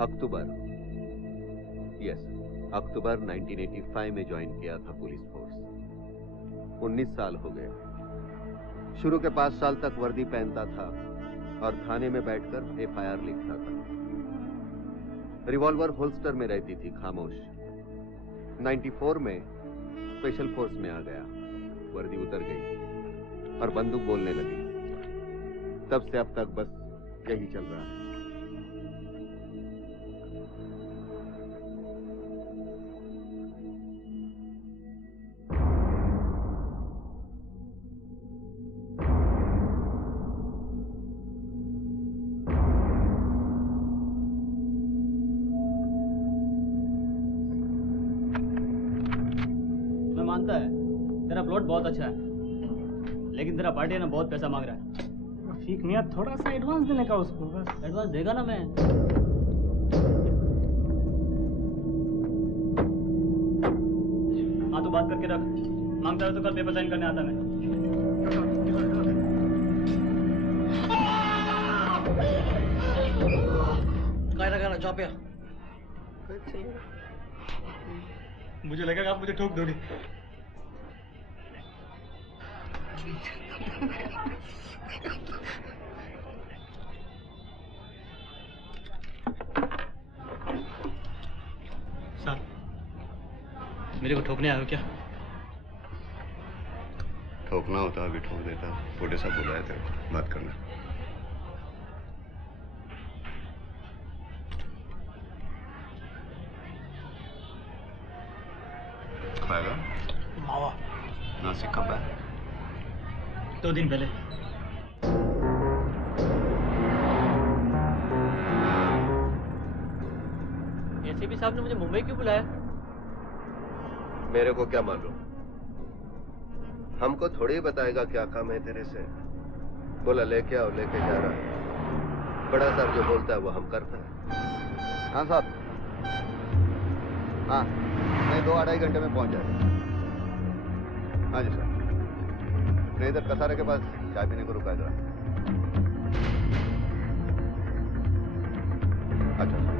अक्टूबर, yes, अक्टूबर 1985 में join किया था पुलिस फोर्स। 19 साल हो गए। शुरू के 5 साल तक वर्दी पहनता था और थाने में बैठकर FIR लिखता था। रिवॉल्वर होल्स्टर में रहती थी, खामोश। 94 में स्पेशल फोर्स में आ गया, वर्दी उतर गई और बंदूक बोलने लगी। तब से अब तक बस यही चल रहा है। तेरा प्लॉट बहुत अच्छा है, लेकिन तेरा पार्टी ना बहुत पैसा मांग रहा है। रफीक मियां, थोड़ा सा एडवांस देने का उसको बस। एडवांस देगा ना मैं। हाँ तो बात करके रख, मांगता है तो कल पेपर साइन करने आता मैं। काय लगाना चौपिया? मुझे लगेगा आप मुझे ठोक दोगे। सर, मेरे को ठोकने आए हो क्या? ठोकना होता अभी ठोक देता। फोटे साहब बुलाया तेरे को, बात करना। खाएगा? मावा। नासिक कब है? 2 दिन पहले। एसीपी साहब ने मुझे मुंबई क्यों बुलाया? मेरे को क्या मालूम, हमको थोड़ी ही बताएगा क्या काम है तेरे से। बोला लेके आओ, लेके जा रहा है। बड़ा साहब जो बोलता है वो हम करते हैं। हाँ साहब, हाँ, नहीं 2-2.5 घंटे में पहुंच जाएगा। हाँ जी सर, नहीं इधर कसारे के पास चाय पीने को रुका जरा। अच्छा सर।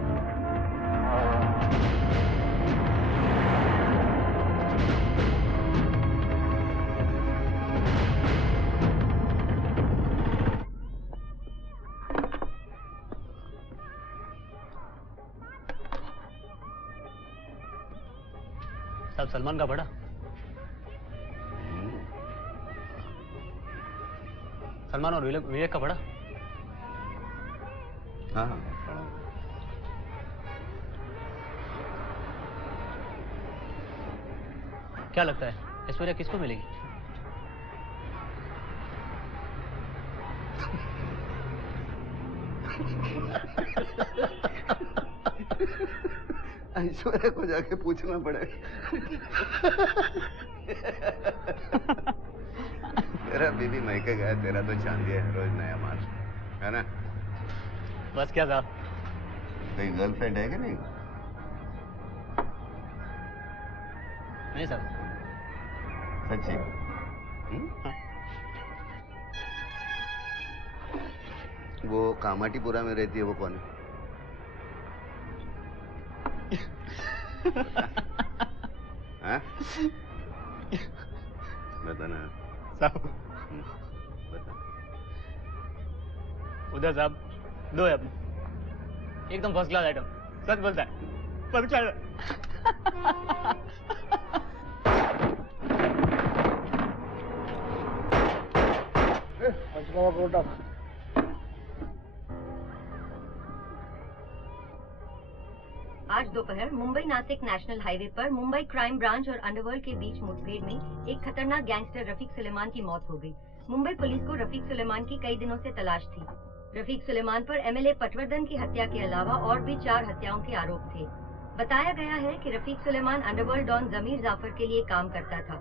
साहब, सलमान का बड़ा। सलमान और विवेक का बड़ा। हाँ हाँ। क्या लगता है ऐश्वर्या किसको मिलेगी? ऐश्वर्या को जाके पूछना पड़ेगा। तेरा बीबी मैके गया, तेरा तो चांदी है, रोज नया माल है ना। बस क्या साहब? कोई गर्लफ्रेंड है कि नहीं? नहीं साहब। सच्ची? वो कामाटीपुरा में रहती है, वो कौन है? हाँ? बताना साहब। बता। उधर साहब 2 है अपने, एकदम फर्स्ट क्लास आइटम। सच बोलता है, फर्स्ट क्लास। आज दोपहर मुंबई नासिक नेशनल हाईवे पर मुंबई क्राइम ब्रांच और अंडरवर्ल्ड के बीच मुठभेड़ में एक खतरनाक गैंगस्टर रफीक सुलेमान की मौत हो गई। मुंबई पुलिस को रफीक सुलेमान की कई दिनों से तलाश थी। रफीक सुलेमान पर MLA पटवर्धन की हत्या के अलावा और भी 4 हत्याओं के आरोप थे। बताया गया है कि रफीक सुलेमान अंडरवर्ल्ड डॉन जमीर जाफर के लिए काम करता था।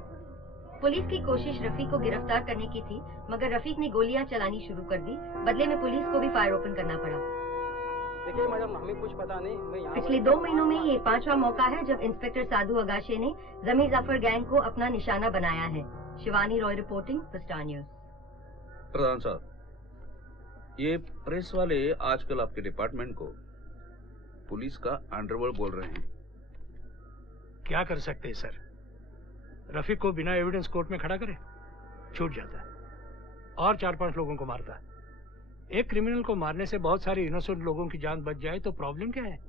पुलिस की कोशिश रफीक को गिरफ्तार करने की थी, मगर रफीक ने गोलियां चलानी शुरू कर दी। बदले में पुलिस को भी फायर ओपन करना पड़ा। देखिए मैडम, हमें कुछ पता नहीं। मैं पिछले 2 महीनों में ये 5वां मौका है जब इंस्पेक्टर साधु अगाशे ने जमीर जाफर गैंग को अपना निशाना बनाया है। Shivani Roy reporting for Star News. प्रधान साहब, ये प्रेस वाले आजकल आपके डिपार्टमेंट को पुलिस का अंडरवर्ल्ड बोल रहे हैं। क्या कर सकते हैं सर? रफीक को बिना एविडेंस कोर्ट में खड़ा करे, छूट जाता है और 4-5 लोगों को मारता है। एक क्रिमिनल को मारने से बहुत सारे इनोसेंट लोगों की जान बच जाए तो प्रॉब्लम क्या है?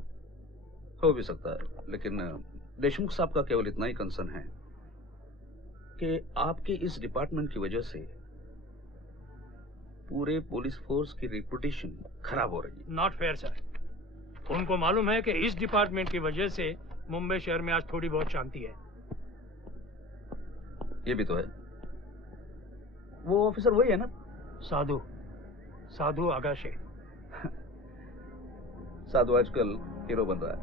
हो भी सकता है, लेकिन देशमुख साहब का केवल इतना ही कंसर्न है कि आपके इस डिपार्टमेंट की वजह से पूरे पुलिस फोर्स की रेपुटेशन खराब हो रही है। Not fair sir. उनको मालूम है कि इस डिपार्टमेंट की वजह से मुंबई शहर में आज थोड़ी बहुत शांति है। ये भी तो है। वो ऑफिसर वही है ना? साधु आगाशे। साधु आजकल हीरो बन रहा है।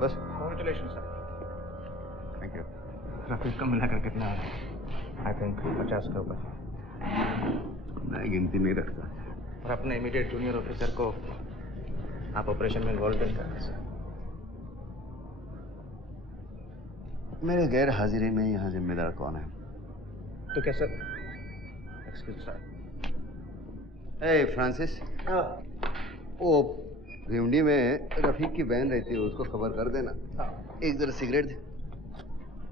बस congratulation sir. Thank you. Rafiq का मिलाकर कितना है? आई थिंक 50 के ऊपर। मैं गिनती नहीं रखता। और अपने इमीडिएट जूनियर ऑफिसर को आप ऑपरेशन में इन्वॉल्व नहीं करते सर। मेरे गैर हाजिरी में यहाँ जिम्मेदार कौन है? तो क्या सर? Excuse sir. ए फ्रांसिस, वो भिवंडी में रफीक की बहन रहती है, उसको खबर कर देना। एक जरा सिगरेट दे।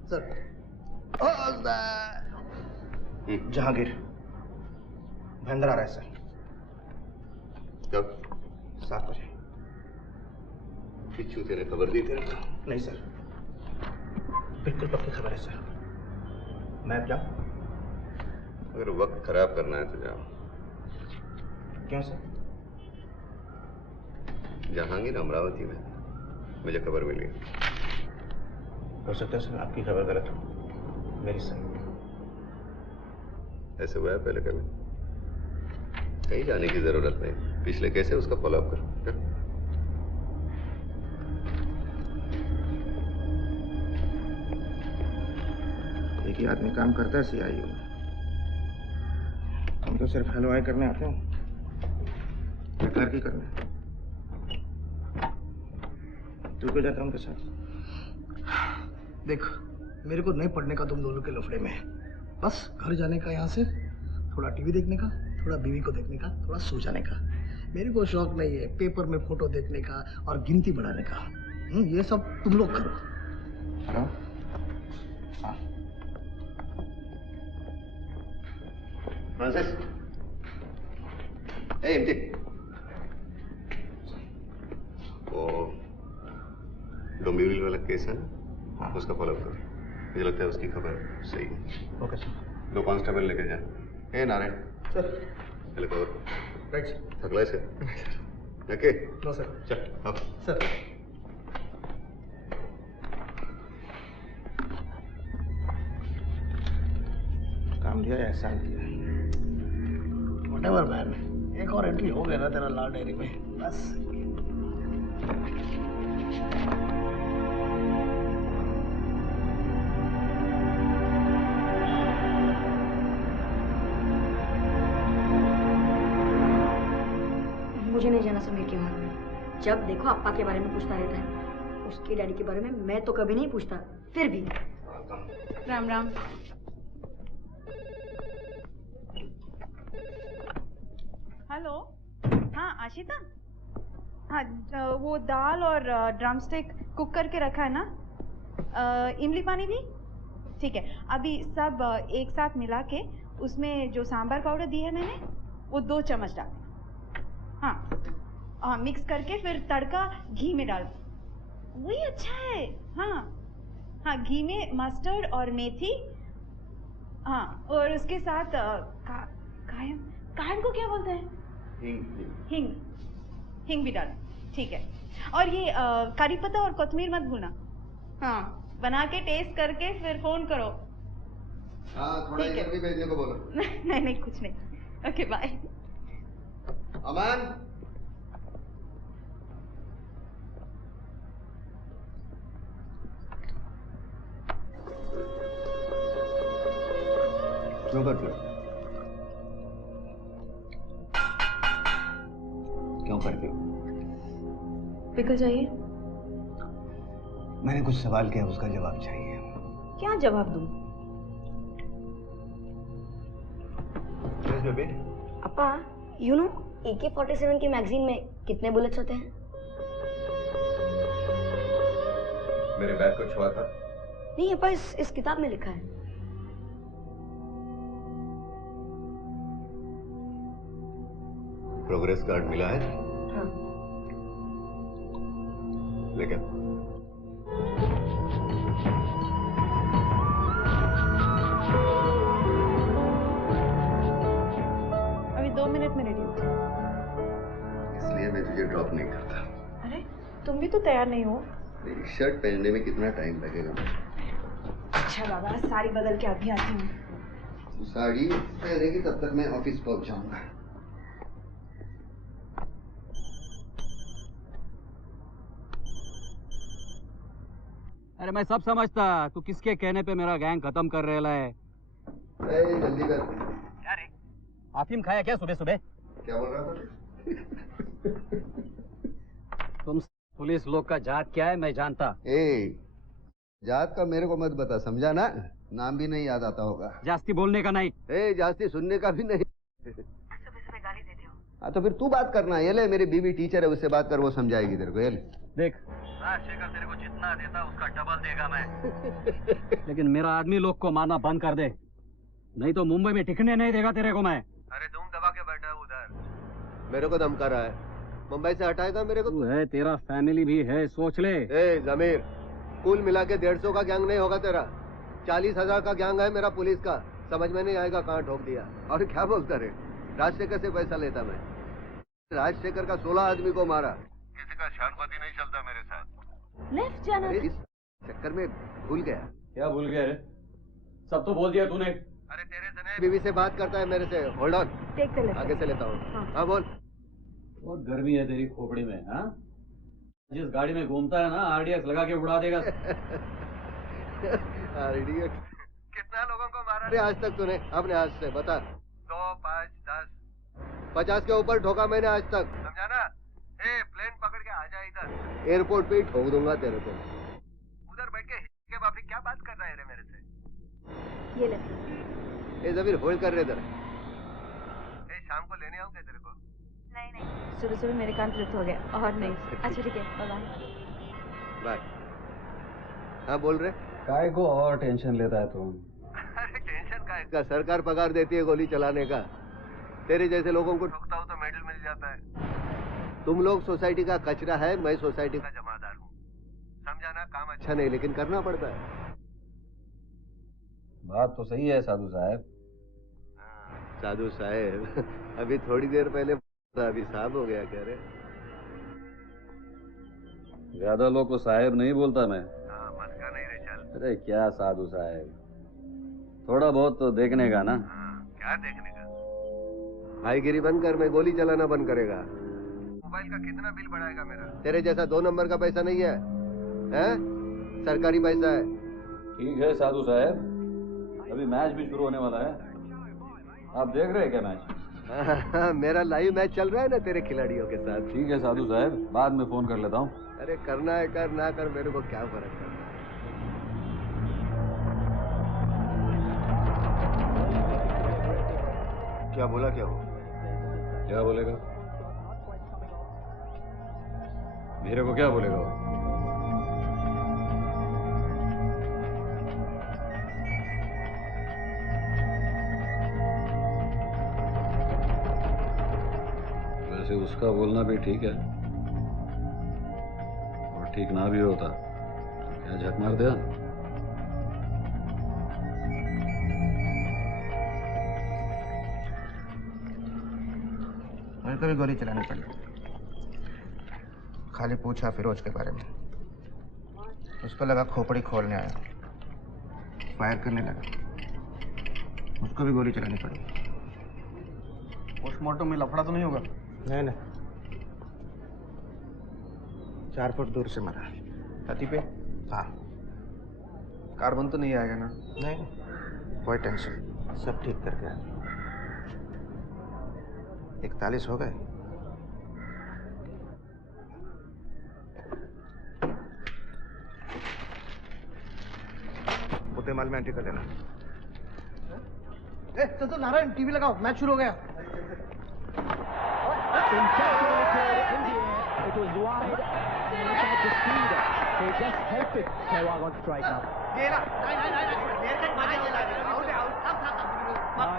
सर। जहांगीर महेंद्र आ रहा है सर। कब? 7 बजे। पिछू तेरे खबर दी तेरे को? नहीं सर, बिल्कुल पक्की खबर है सर। मैं अब जाऊं? अगर वक्त खराब करना है तो जाओ। क्यों सर? जहांगीर अमरावती में, मुझे खबर मिली। हो सकता है सर आपकी खबर गलत हो, मेरी सही। ऐसे हुआ है पहले कभी? कहीं जाने की जरूरत नहीं, पिछले कैसे उसका फॉलोअप कर। एक ही आदमी काम करता है सीआईयू में। हम तो सिर्फ हलवाई करने आते हैं, क्लर्की करने। तू क्यों जाता है उनके साथ? देख, मेरे को नहीं पढ़ने का तुम दोनों के लफड़े में है। बस घर जाने का, यहाँ से थोड़ा टीवी देखने का, थोड़ा बीवी को देखने का, थोड़ा सो जाने का। मेरे को शौक नहीं है पेपर में फोटो देखने का और गिनती बढ़ाने का। ये सब तुम लोग करो। हेलो? हाँ। फ्रांसिस, ए एमटी, वो डोंबिवली वाला केस है ना, उसका फॉलोअप करो। मुझे लगता है उसकी खबर सही है। Okay sir. 2 कांस्टेबल लेके जा। ए नारायण, सर। चले कवर। Right sir. थकला से ओके? No sir. चल अब सर। काम दिया या एहसान किया? व्हाटएवर मैन, एक और एंट्री हो गया ना तेरा लॉ डायरी में, बस। मुझे नहीं जाना समीर के वहाँ में। जब देखो अप्पा के बारे में पूछता रहता है। उसके डैडी के बारे में मैं तो कभी नहीं पूछता, फिर भी। राम राम। हेलो, हाँ आशिता। हाँ, वो दाल और ड्रमस्टिक कुक करके रखा है ना? इमली पानी भी ठीक है। अभी सब एक साथ मिला के उसमें जो सांभर पाउडर दी है मैंने, वो 2 चम्मच डाल। हाँ, मिक्स करके फिर तड़का घी में डाल। वही अच्छा है। हाँ, घी में मस्टर्ड और मेथी। हाँ, और उसके साथ कायम कायम को क्या बोलते हैं? हिंग भी डाल। ठीक है। और ये करी पत्ता और कोतमीर मत भूलना। हाँ, बना के टेस्ट करके फिर फोन करो। हाँ, थोड़ा इधर भी भेजने को बोलो। नहीं कुछ नहीं। Okay bye. अमन, क्यों करते हो? क्यों करती हो? पिकल चाहिए? मैंने कुछ सवाल किया, उसका जवाब चाहिए। क्या जवाब दूं? Yes baby. Appa, you know AK-47 की मैगजीन में कितने बुलेट्स होते हैं? मेरे बैग को छुआ था। नहीं अप्पा, इस किताब में लिखा है। प्रोग्रेस कार्ड मिला है? हाँ। लेकिन अभी 2 मिनट में रेडी हो। इसलिए मैं तुझे ड्रॉप नहीं करता। अरे तुम भी तो तैयार नहीं हो। मेरी शर्ट पहनने में कितना टाइम लगेगा? अच्छा बाबा, साड़ी बदल के अभी आती हूँ। तू साड़ी पहनेगी तब तक मैं ऑफिस पहुंच जाऊंगा। अरे मैं सब समझता, तू किसके कहने पे मेरा गैंग खत्म कर रहा है। जल्दी कर। क्या रे, अफीम खाया क्या सुबह सुबह? क्या बोल रहा था? तुम पुलिस लोग का जात क्या है मैं जानता। जात का मेरे को मत बता, समझा ना? नाम भी नहीं याद आता होगा। जास्ती बोलने का नहीं। जास्ती सुनने का भी नहीं। सुबह सुबह गाली देते हो। हाँ तो फिर तू बात करना। ये ले, मेरी बीवी टीचर है, उससे बात कर, वो समझाएगी तेरे को। ये ले। देख राजशेखर तेरे को जितना देता उसका डबल देगा मैं। लेकिन मेरा आदमी लोग को मारना बंद कर दे, नहीं तो मुंबई में टिकने नहीं देगा तेरे को मैं। अरे तुम दबा के बैठा है उधर, मेरे को धमका रहा है। मुंबई से हटाएगा मेरे को? तू है, तेरा फैमिली भी है, सोच ले। जमीर, कुल मिला के 150 का गैंग नहीं होगा तेरा, 40,000 का गैंग है मेरा पुलिस का। समझ में नहीं आएगा कहाँ ठोक दिया। और क्या बोलता रे, राजशेखर से पैसा लेता मैं। राजशेखर का 16 आदमी को मारा। किसी का शानपति नहीं चलता मेरे साथ। लेफ्ट जाना। इस चक्कर में भूल गया। क्या भूल गया रे? सब तो बोल दिया तूने। अरे तेरे से नहीं, बीवी से बात करता है मेरे से। होल्ड ऑन, आगे से लेता हूँ। हाँ बोल। बहुत गर्मी है तेरी खोपड़ी में। हाँ, जिस गाड़ी में घूमता है ना, RDX लगा के उड़ा देगा। RDX कितना लोगों को मारा रे आज तक तूने अपने हाथ से? बता। 2, 5, 10, 50 के ऊपर ठोका मैंने आज तक, समझा ना? प्लेन पकड़ के आ जा इधर, एयरपोर्ट पे ही ठोक दूंगा तेरे को। उधर बैठ के बापरी क्या बात कर रहा है रे मेरे से? ये ले। जमीर होल्ड कर रहे इधर। शाम को लेने आऊँ क्या तेरे को? नहीं, सुबह सुबह मेरे कान तृप्त हो गया। और नहीं। अच्छा ठीक है, बाय बाय। हाँ बोल रहे? काय को और टेंशन लेता है तुम? अरे टेंशन का सरकार पगार देती है गोली चलाने का। तेरे जैसे लोगों को ठोकता हूँ तो मेडल मिल जाता है। तुम लोग सोसाइटी का कचरा है, मैं सोसाइटी का जमादार हूँ। समझा ना? काम अच्छा नहीं लेकिन करना पड़ता है। बात तो सही है साधु साहब। साधु साहब अभी थोड़ी देर पहले अभी साहब हो गया क्या रे? ज्यादा लोग को साहेब नहीं बोलता मैं। मस्का नहीं रे चल। अरे क्या साधु साहब, थोड़ा बहुत तो देखने का ना। क्या देखने का? भाईगिरी बंद कर, मैं गोली चलाना बंद करेगा। मोबाइल का कितना बिल बढ़ाएगा मेरा? तेरे जैसा 2 नंबर का पैसा नहीं है, हैं? सरकारी पैसा है। ठीक है साधु साहब, अभी मैच भी शुरू होने वाला है। आप देख रहे हैं क्या मैच? मेरा लाइव मैच चल रहा है ना तेरे खिलाड़ियों के साथ। ठीक है साधु साहब, बाद में फोन कर लेता हूँ। अरे करना है कर, ना कर, मेरे को क्या फर्क पड़ता है। क्या बोला? क्या हो? क्या बोलेगा? मेरे को क्या बोलेगा वो? वैसे उसका बोलना भी ठीक है, और ठीक ना भी होता क्या झक मार दिया? मेरे को भी गोली चलानी पड़ी। खाली पूछा फिरोज के बारे में, उसको लगा खोपड़ी खोलने आया, फायर करने लगा। उसको भी गोली चलानी पड़ी। पोस्टमार्टम में लफड़ा तो नहीं होगा? नहीं, 4 फुट दूर से मरा। छाती पे? हाँ। कार्बन तो नहीं आएगा ना? नहीं, कोई टेंशन, सब ठीक कर गया। 41 हो गए, उतरते माल में एंट्री कर देना। चल नारायण टीवी लगाओ, मैच शुरू हो गया। It was wide. Tried to speed it. He just helped it. Sehwag on strike now.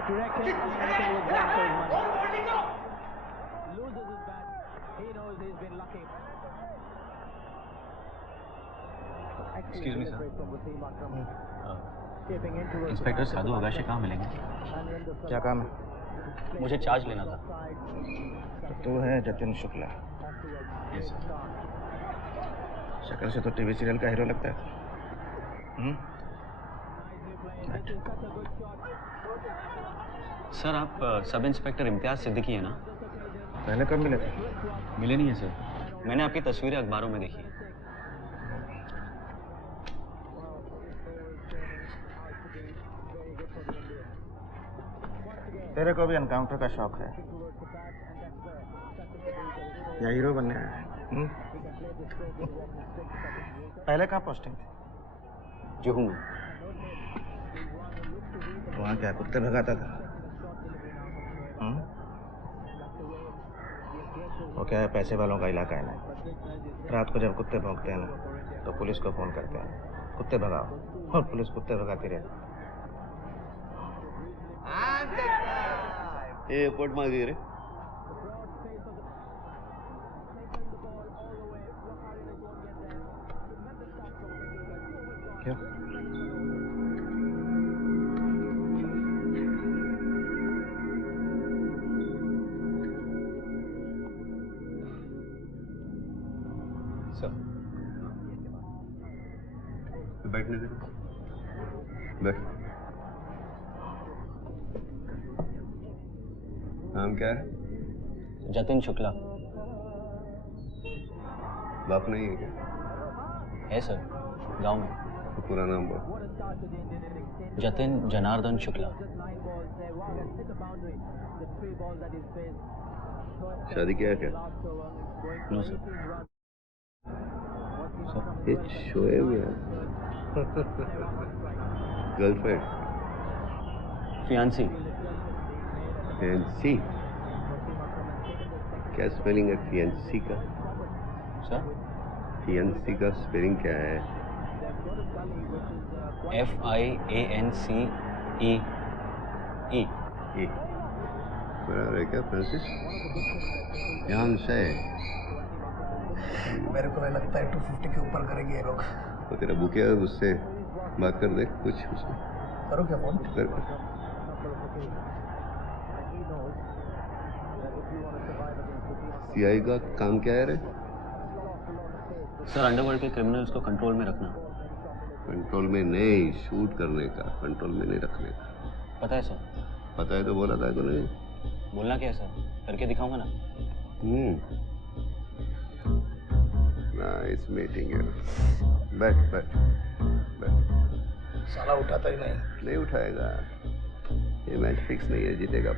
Direction. Loses his bat. He knows he's been lucky. Excuse me, sir. Inspector Sadhu Agashi कहाँ मिलेंगे? क्या काम है? मुझे चार्ज लेना था। तो तू है जतिन शुक्ला? Yes sir. शक्ल से तो टीवी सीरियल का हीरो लगता है। सर आप सब इंस्पेक्टर इम्तियाज सिद्दीकी है ना? पहले कब मिले थे? मिले नहीं है सर, मैंने आपकी तस्वीरें अखबारों में देखी है। तेरे को भी एनकाउंटर का शौक है या हीरो बनने आया है? पहले कहाँ पोस्टिंग थी? जुहू में। वहाँ क्या कुत्ते भगाता था? वो क्या है, पैसे वालों का इलाका है ना। रात को जब कुत्ते भौंकते हैं ना तो पुलिस को फोन करते हैं, कुत्ते भगाओ, और पुलिस कुत्ते भगाती रहती। एयरपोर्ट में गए रे। क्या? सर बैठने दे। बैठ। नाम क्या है? जतिन शुक्ला। बाप नहीं है क्या? है सर, गांव में। तो पूरा नाम बोल। जतिन जनार्दन शुक्ला। शादी किया है क्या? No sir. ये शोएब है। गर्लफ्रेंड? फियांसी। फियांसी? क्या स्पेलिंग है फियांसी का? सर? फियांसी का स्पेलिंग क्या है? FIANCE। बराबर है क्या फ्रांसिस? ध्यान से। मेरे को नहीं लगता है 250 के ऊपर करेंगे ये लोग। तो तेरा बुकिया है, उससे बात कर दे कुछ उसको। करो क्या फोन? कर। CI का काम क्या है रे? सर अंडरवर्ल्ड के क्रिमिनल्स को कंट्रोल में रखना। कंट्रोल में नहीं, शूट करने का, कंट्रोल में नहीं रखने का। पता है सर। पता है तो बोला था तो नहीं। बोलना क्या है सर, करके दिखाऊंगा ना। नाइस मीटिंग है। बैठ बैठ बैठ। साला उठाता ही नहीं उठाएगा। ये मैच फिक्स नहीं है, जीतेगा।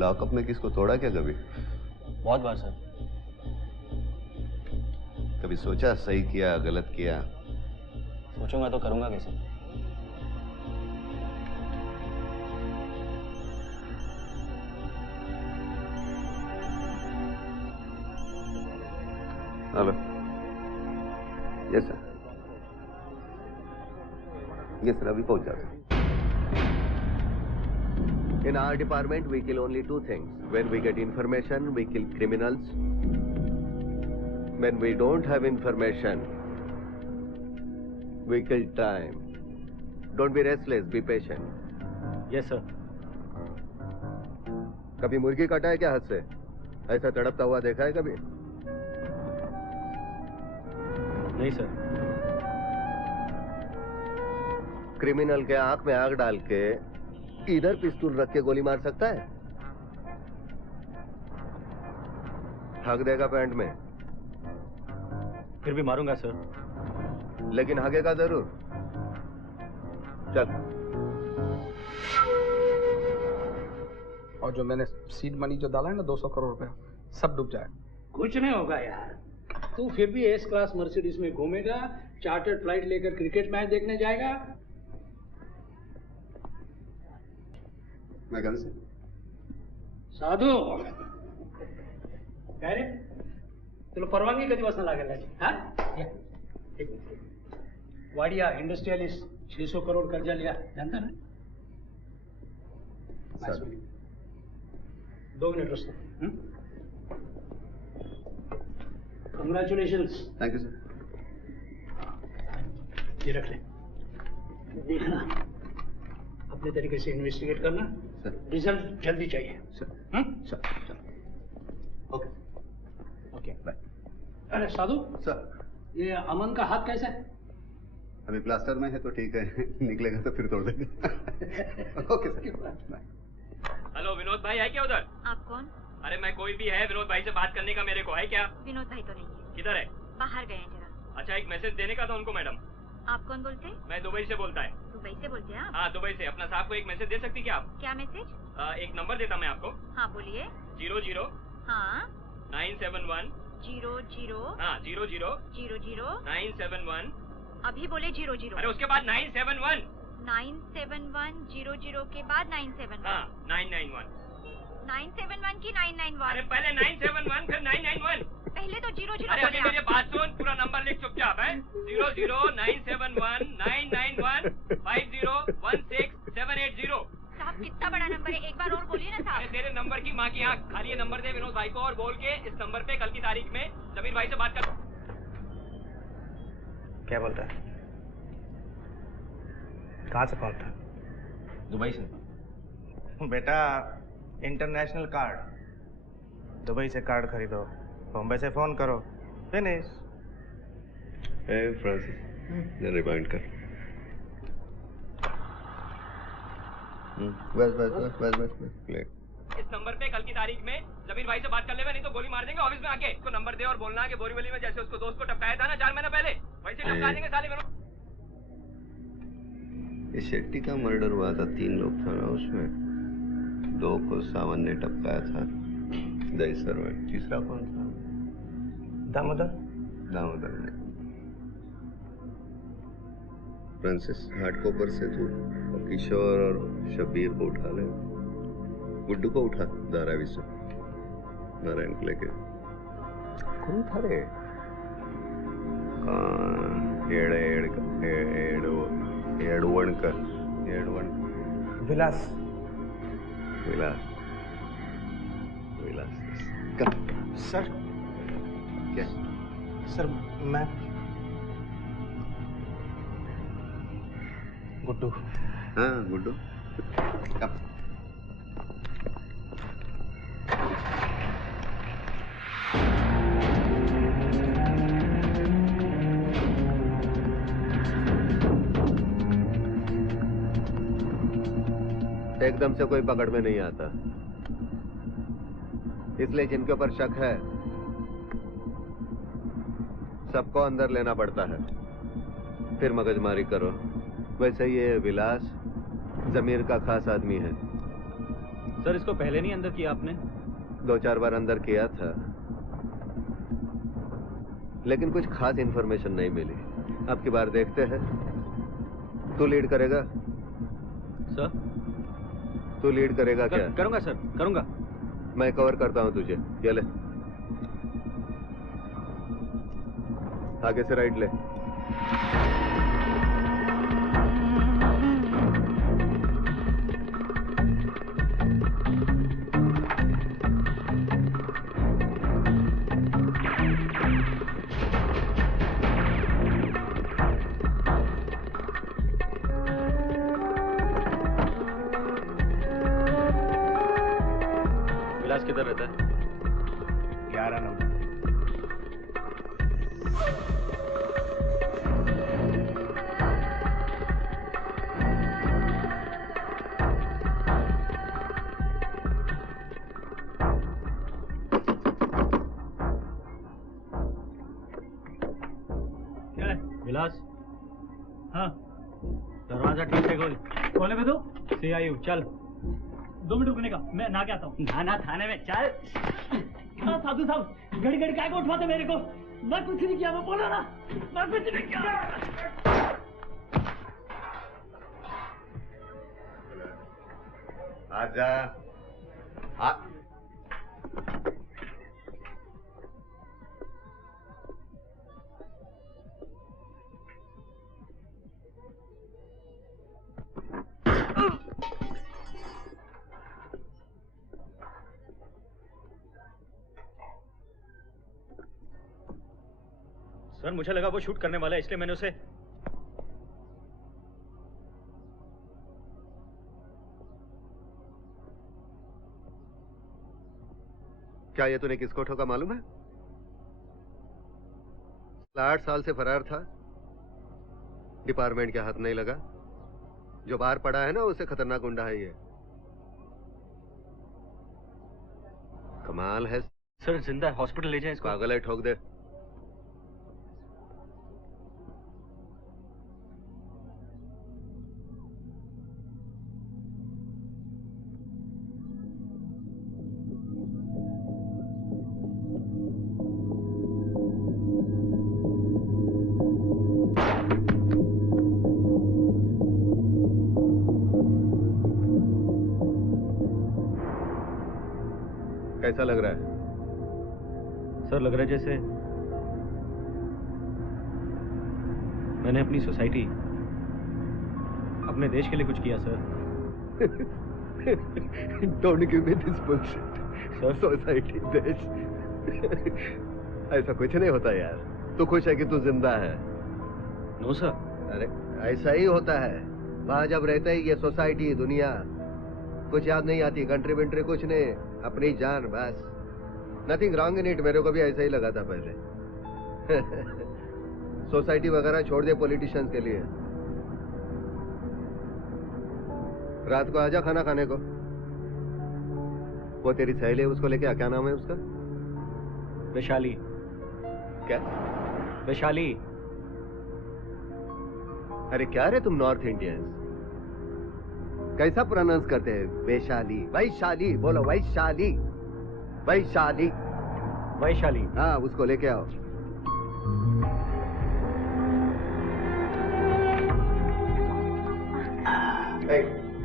लॉकअप में किसको तोड़ा क्या कभी? बहुत बार सर। कभी सोचा सही किया गलत किया? सोचूंगा तो करूंगा कैसे? Hello. Yes sir. Yes sir, अभी पहुंच जाते। In our department, we kill only two things. When we get information, we kill criminals. When we don't have information, we kill time. Don't be restless, be patient. Yes, sir. कभी मुर्गी काटा है क्या हाथ से? ऐसा तड़पता हुआ देखा है कभी? नहीं सर। क्रिमिनल के आंख में आग डाल के इधर पिस्तौल रख के गोली मार सकता है? हक देगा पैंट में। फिर भी मारूंगा सर। लेकिन हगेगा जरूर। चल। और जो मैंने सीड मनी जो डाला है ना 200 करोड़ रुपया, सब डूब जाए। कुछ नहीं होगा यार, तू फिर भी एस क्लास मर्सिडीज में घूमेगा, चार्टर्ड फ्लाइट लेकर क्रिकेट मैच देखने जाएगा? मैं कल से साधू काय रे, तुला परवानगी कधी बसणं लागेल त्याची? हा या, एक मिनिट. वाडिया इंडस्ट्रियलिस्ट 600 करोड़ कर्जा लिया, जानता ना? 2 मिनट रस्तो. कंग्रेचुलेशंस. Thank you sir. ये रख ले, देखना अपने तरीके से इन्वेस्टिगेट करना. सर. रिजल्ट जल्दी चाहिए. Sir. Sir. Okay okay bye. अरे साधु सर, ये अमन का हाथ कैसा है? अभी प्लास्टर में है तो ठीक है, निकलेगा तो फिर तोड़ देगा. Okay sir. हेलो विनोद भाई, है क्या उधर? आप कौन? अरे मैं कोई भी है, विनोद भाई से बात करने का मेरे को है क्या? विनोद भाई तो नहीं है. किधर है? बाहर गए हैं जरा. अच्छा, एक मैसेज देने का था उनको मैडम. आप कौन बोलते हैं? मैं दुबई से बोलता है. दुबई से बोलते हैं आप? हाँ दुबई से. अपना साहब को एक मैसेज दे सकती क्या आप? क्या मैसेज? एक नंबर देता मैं आपको. हाँ बोलिए. 00 हाँ 971 00 हाँ 00 00 971. अभी बोले 00. अरे उसके बाद 971. 971 00 के बाद 971. हाँ 991. 971 की 991. अरे पहले 971 फिर 991. पहले तो 00. अरे अभी मेरी बात सुन, पूरा नंबर लिख चुपचाप है. 00 971 991 50 16 780. साहब कितना बड़ा नंबर है, एक बार और बोलिए ना साहब. अरे तेरे नंबर की माँ की आँख. खाली ये नंबर दे विनोद भाई को और बोल के इस नंबर पे कल की तारीख में जमीर भाई से बात कर. क्या बोलता है? कहाँ से कॉल था? दुबई से. बेटा इंटरनेशनल कार्ड, दुबई से कार्ड खरीदो, बॉम्बे से फोन करो, फिनिश. ए फ्रांसिस, ये रिमाइंड कर. बस बस बस बस बस प्ले. इस नंबर पे कल की तारीख में जमीर भाई से बात कर लेगा, नहीं तो गोली मार देंगे ऑफिस में आके. उसको नंबर दे और बोलना कि बोरीवली में जैसे उसको दोस्त को टपकाया था ना 4 महीने पहले, वैसे टपका देंगे साले. ये शेट्टी का मर्डर हुआ था, 3 लोग था ना उसमें. 2 को सावन ने टपकाया था दहीसर में. तीसरा कौन था? दामोदर. दामोदर ने. फ्रांसिस, हार्डकॉपर से तू किशोर और शबीर को उठा ले. गुड्डू को उठा धारावी से, नारायण को लेके. कौन था रे? एडवणकर. विलास. विलास. विलास. सर. क्या? सर मैं गुड्डू. हाँ गुड्डू. कब? एकदम से कोई पकड़ में नहीं आता, इसलिए जिनके ऊपर शक है सबको अंदर लेना पड़ता है, फिर मगजमारी करो. वैसे ये विलास जमीर का खास आदमी है. सर इसको पहले नहीं अंदर किया आपने? 2-4 बार अंदर किया था, लेकिन कुछ खास इंफॉर्मेशन नहीं मिली. अब की बार देखते हैं. तू लीड करेगा? सर तू लीड करेगा क्या? करूंगा सर, करूंगा. मैं कवर करता हूं तुझे. ये ले, आगे से राइट ले. विलास किधर रहता है? 11 नंबर. विलास. हाँ दरवाजा ठीक से खोल. खोले में तो CIU चल. 2 मिनट रुकने का, मैं नहा के आता हूँ. ना थाने में चल. हाँ साधु साहब, घड़ी घड़ी काय को उठवाते मेरे को? मैं कुछ नहीं किया, मैं बोला ना, मैं कुछ नहीं किया। आजा। आ सर मुझे लगा वो शूट करने वाला है, इसलिए मैंने उसे। क्या ये तूने किसको ठोका मालूम है? 8 साल से फरार था, डिपार्टमेंट के हाथ नहीं लगा। जो बाहर पड़ा है ना, उससे खतरनाक गुंडा है ये। कमाल है। सर जिंदा है, हॉस्पिटल ले जाएं इसको। पागल है, ठोक दे। कैसा लग रहा है? सर लग रहा है जैसे मैंने अपनी सोसाइटी, अपने देश के लिए कुछ किया sir. Don't give me this bullshit. Sir society, देश। ऐसा कुछ नहीं होता यार। तू खुश है कि तू जिंदा है? No sir. अरे ऐसा ही होता है। वहां जब रहता ही ये सोसाइटी, दुनिया कुछ याद नहीं आती, कंट्री विंट्री कुछ नहीं, अपनी जान बस। Nothing wrong in it. मेरे को भी ऐसा ही लगा था पहले। सोसाइटी वगैरह छोड़ दे पॉलिटिशियंस के लिए। रात को आजा खाना खाने को। वो तेरी सहेली है, उसको लेके आ, क्या नाम है उसका? वैशाली। क्या? वैशाली। अरे क्या रे तुम नॉर्थ इंडियंस, कैसा प्रोनाउंस करते हैं? वैशाली, वैशाली बोलो, वैशाली, वैशाली, वैशाली। हाँ, उसको लेके आओ।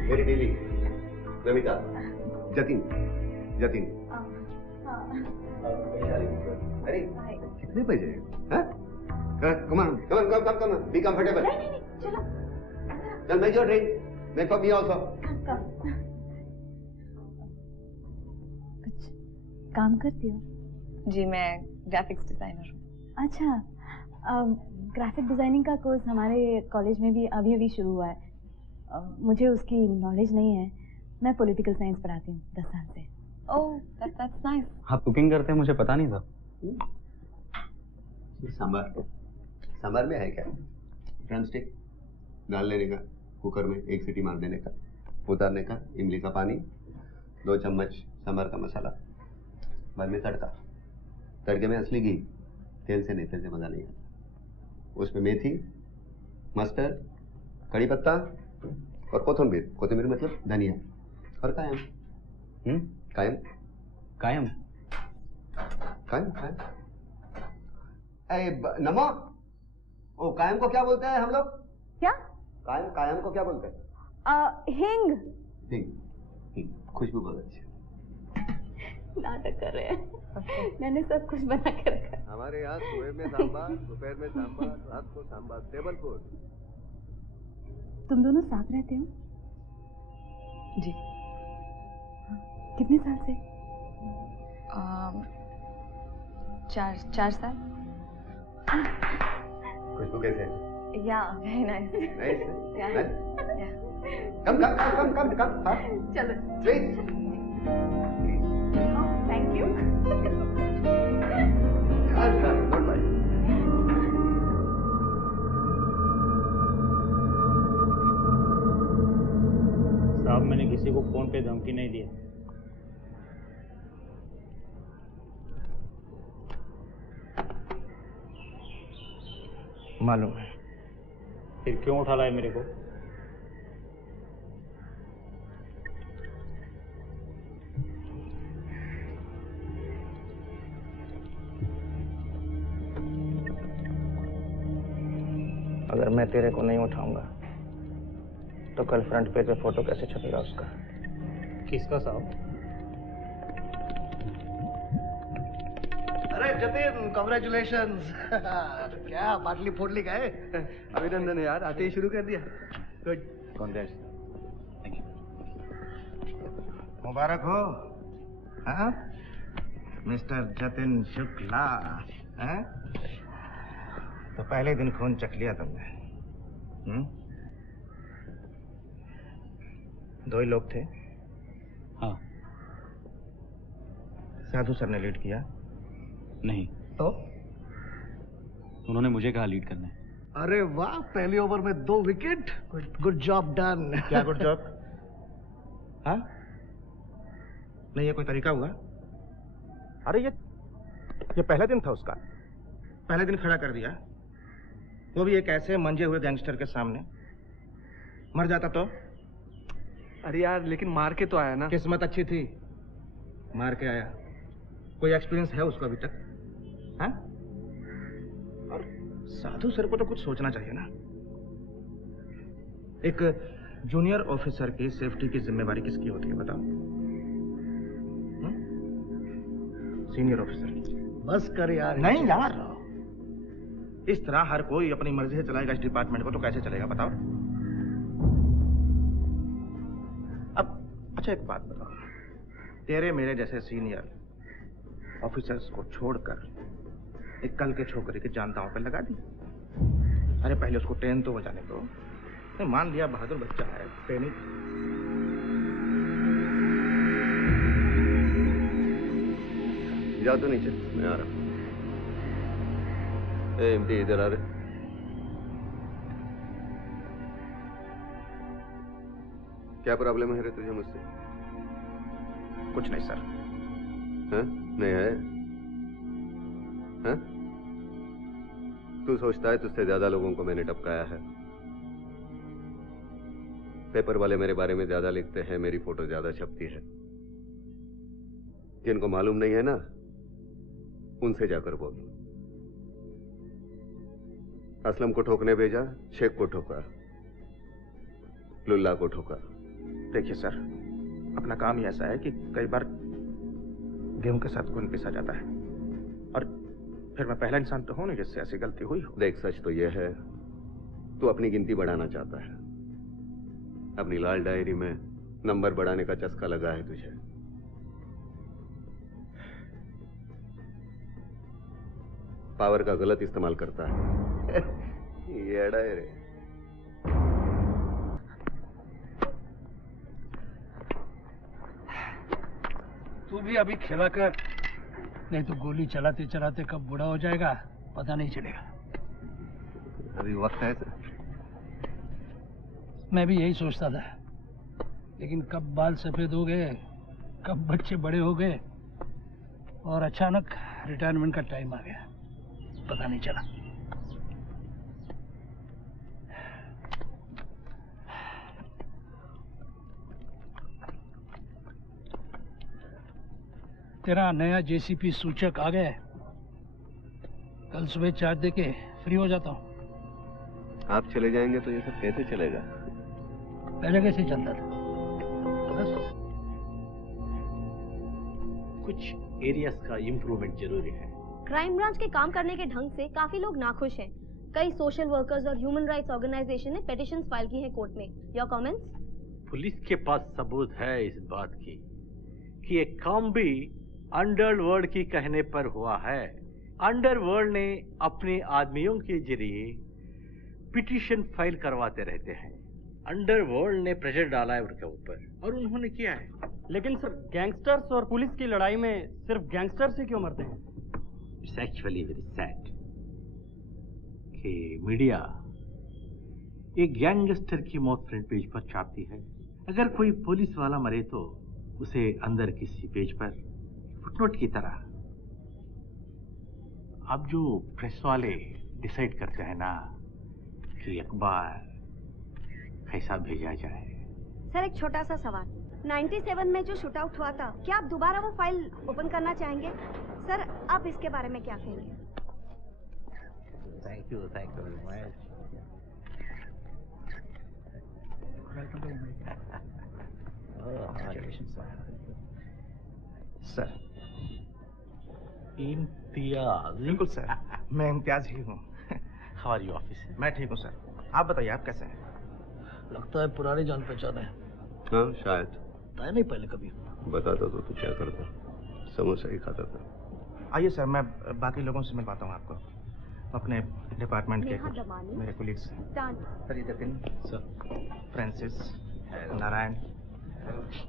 मेरी बीवी नमिता, जतिन, जतिन। अरे कितने बजे? Come on, come on, come come, be comfortable. चल make your drink, make for me also. कुछ काम करती हो? जी मैं ग्राफिक्स डिजाइनर हूँ। अच्छा, ग्राफिक डिजाइनिंग का कोर्स हमारे कॉलेज में भी अभी अभी शुरू हुआ है। मुझे उसकी नॉलेज नहीं है। मैं पॉलिटिकल साइंस पढ़ाती हूँ 10 साल से। ओह, दैट्स नाइस। आप कुकिंग करते हैं, मुझे पता नहीं था। सांबर, सांबर में है क्या? ड्रमस्टिक डाल लेने का, कुकर में 1 सीटी मार देने का, उतारने का, इमली का पानी, 2 चम्मच सांबर का मसाला, बाद में तड़का। तड़के में असली घी, तेल से नहीं, तेल से मजा नहीं आता। उसमें मेथी, मस्टर्ड, कड़ी पत्ता और कोथिंबीर। कोथिंबीर मतलब धनिया और कायम। कायम कायम कायम कायम। नमो, ओ कायम को क्या बोलते हैं हम लोग? क्या? कायम, कायम को क्या बोलते हैं? हिंग। हिंग, हिंग, खुशबू बहुत अच्छी। नाटक कर रहे हैं। मैंने सब कुछ बना के रखा। हमारे यहाँ सुबह में सांभर, दोपहर में सांभर, रात को सांभर, टेबल फूड। तुम दोनों साथ रहते हो? जी। कितने साल से? 4 साल। खुशबू कैसे है? Yeah, very nice. Nice? Yeah. Nice? Yeah. Come. चलो। Sweet. Thank you. Goodbye. साहब मैंने किसी को फोन पे धमकी नहीं दी। मालूम है। फिर क्यों उठा लाए मेरे को? अगर मैं तेरे को नहीं उठाऊंगा तो कल फ्रंट पेज पे फोटो कैसे छपेगा उसका? किसका साहब? अरे जतिन, कॉन्ग्रेचुलेशंस। क्या बाटली फोड़ली का है? अभिनंदन यार, आते ही शुरू कर दिया। गुड, कांग्रेस। मुबारक हो, हाँ? मिस्टर जतिन शुक्ला, हाँ? तो पहले दिन खून चख लिया तुमने। दो ही लोग थे? हाँ। साधु सर ने लीड किया? नहीं। तो? उन्होंने मुझे कहा लीड करने। अरे वाह, पहली ओवर में 2 विकेट। Good job done. क्या गुड जॉब? हाँ? नहीं, ये कोई तरीका हुआ? अरे ये पहला दिन था उसका। पहले दिन खड़ा कर दिया, वो भी एक ऐसे मंजे हुए गैंगस्टर के सामने। मर जाता तो? अरे यार, लेकिन मार के तो आया ना। किस्मत अच्छी थी, मार के आया। कोई एक्सपीरियंस है उसको अभी तक? हाँ? और साधु सर को तो कुछ सोचना चाहिए ना। एक जूनियर ऑफिसर की सेफ्टी की जिम्मेवारी किसकी होती है बताओ? सीनियर ऑफिसर की। बस कर यार। नहीं यार, इस तरह हर कोई अपनी मर्जी से चलाएगा इस डिपार्टमेंट को तो कैसे चलेगा बताओ? अब अच्छा एक बात बताओ, तेरे मेरे जैसे सीनियर ऑफिसर्स को छोड़कर एक कल के छोकरे की जान दांव पे लगा दी। अरे पहले उसको ट्रेन तो बजाने दो। नहीं, मान लिया बहादुर बच्चा है, ट्रेनिंग। जा तो नीचे, मैं आ रहा हूँ। इमती इधर आ रहे। क्या प्रॉब्लम है रे तुझे मुझसे? कुछ नहीं सर। हाँ? नहीं है? हाँ? तू सोचता है तुझसे ज्यादा लोगों को मैंने टपकाया है। पेपर वाले मेरे बारे में ज्यादा लिखते हैं, मेरी फोटो ज्यादा छपती है। जिनको मालूम नहीं है ना, उनसे जाकर बोल। असलम को ठोकने भेजा, शेख को ठोका, लुल्ला को ठोका। देखिए सर, अपना काम ही ऐसा है कि कई बार गेहूं के साथ खून पिसा जाता है, और फिर मैं पहला इंसान तो हूं नहीं जिससे ऐसी गलती हुई हो। देख, सच तो यह है, तू अपनी गिनती बढ़ाना चाहता है। अपनी लाल डायरी में नंबर बढ़ाने का चस्का लगा है तुझे। पावर का गलत इस्तेमाल करता है। ये रे। तू भी अभी खेला कर, नहीं तो गोली चलाते चलाते कब बूढ़ा हो जाएगा पता नहीं चलेगा। अभी वक्त है सर। मैं भी यही सोचता था, लेकिन कब बाल सफेद हो गए, कब बच्चे बड़े हो गए, और अचानक रिटायरमेंट का टाइम आ गया, पता नहीं चला। तेरा नया जेसीपी सूचक आ गया है। कल सुबह 4 दे के फ्री हो जाता हूँ। आप चले जाएंगे तो ये सब कैसे चलेगा? पहले कैसे चलता था? बस कुछ एरियाज का इम्प्रूवमेंट जरूरी है। क्राइम ब्रांच के काम करने के ढंग से काफी लोग नाखुश हैं। कई सोशल वर्कर्स और ह्यूमन राइट्स ऑर्गेनाइजेशन ने पिटीशंस फाइल की हैं कोर्ट में। Your comments? पुलिस के पास सबूत है इस बात की कि ये काम भी अंडरवर्ल्ड की कहने पर हुआ है। अंडरवर्ल्ड ने अपने आदमियों के जरिए पिटीशन फाइल करवाते रहते हैं। अंडरवर्ल्ड ने प्रेशर डाला है उनके ऊपर, और उन्होंने किया है। लेकिन सर, गैंगस्टर्स और पुलिस की लड़ाई में सिर्फ गैंगस्टर्स ही क्यों मरते हैं? इट्स एक्चुअली वेरी सैड कि मीडिया एक गैंगस्टर की मौत फ्रंट पेज पर छापती है। अगर कोई पुलिस वाला मरे तो उसे अंदर किसी पेज पर फुटनोट की तरह। अब जो प्रेस वाले डिसाइड करते हैं ना कि अखबार कैसा भेजा जाए। सर, एक छोटा सा सवाल। 97 में जो शूट आउट हुआ था, क्या आप दोबारा वो फाइल ओपन करना चाहेंगे? सर, आप इसके बारे में क्या कहेंगे? Thank you very much. Welcome to Mumbai sir. Imtiaz. बिल्कुल सर, मैं इम्तियाज ही हूँ। हमारी ऑफिस है। मैं ठीक हूँ सर, आप बताइए आप कैसे हैं? लगता है पुरानी जान पहचान है। हाँ शायद। बताया नहीं पहले कभी। बताता तो तू क्या करता, समोसा ही खाता था। आइए सर, मैं बाकी लोगों से मिलवाता हूँ आपको, अपने डिपार्टमेंट के कुछ मेरे कोलीग्स। सर ये जतिन सर, फ्रांसिस, नारायण,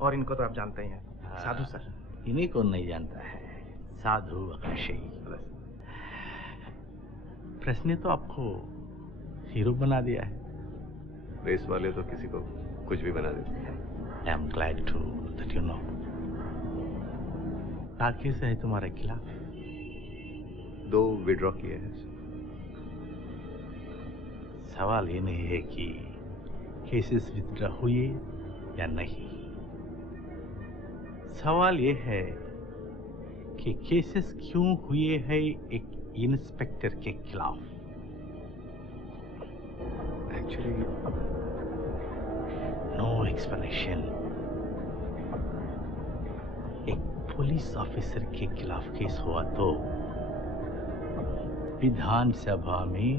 और इनको तो आप जानते ही हैं, साधु सर। इन्हीं को नहीं जानता है, साधु आकाशी। प्रेस ने तो आपको हीरो बना दिया है। रेस वाले तो किसी को कुछ भी बना देते हैं। I am glad to that you know. Case है तुम्हारे खिलाफ? 2 विड्रॉ किए हैं। सवाल ये नहीं है कि केसेस विथड्रॉ हुए या नहीं, सवाल ये है कि केसेस क्यों हुए हैं एक इंस्पेक्टर के खिलाफ। Actually no explanation. एक पुलिस ऑफिसर के खिलाफ केस हुआ तो विधानसभा में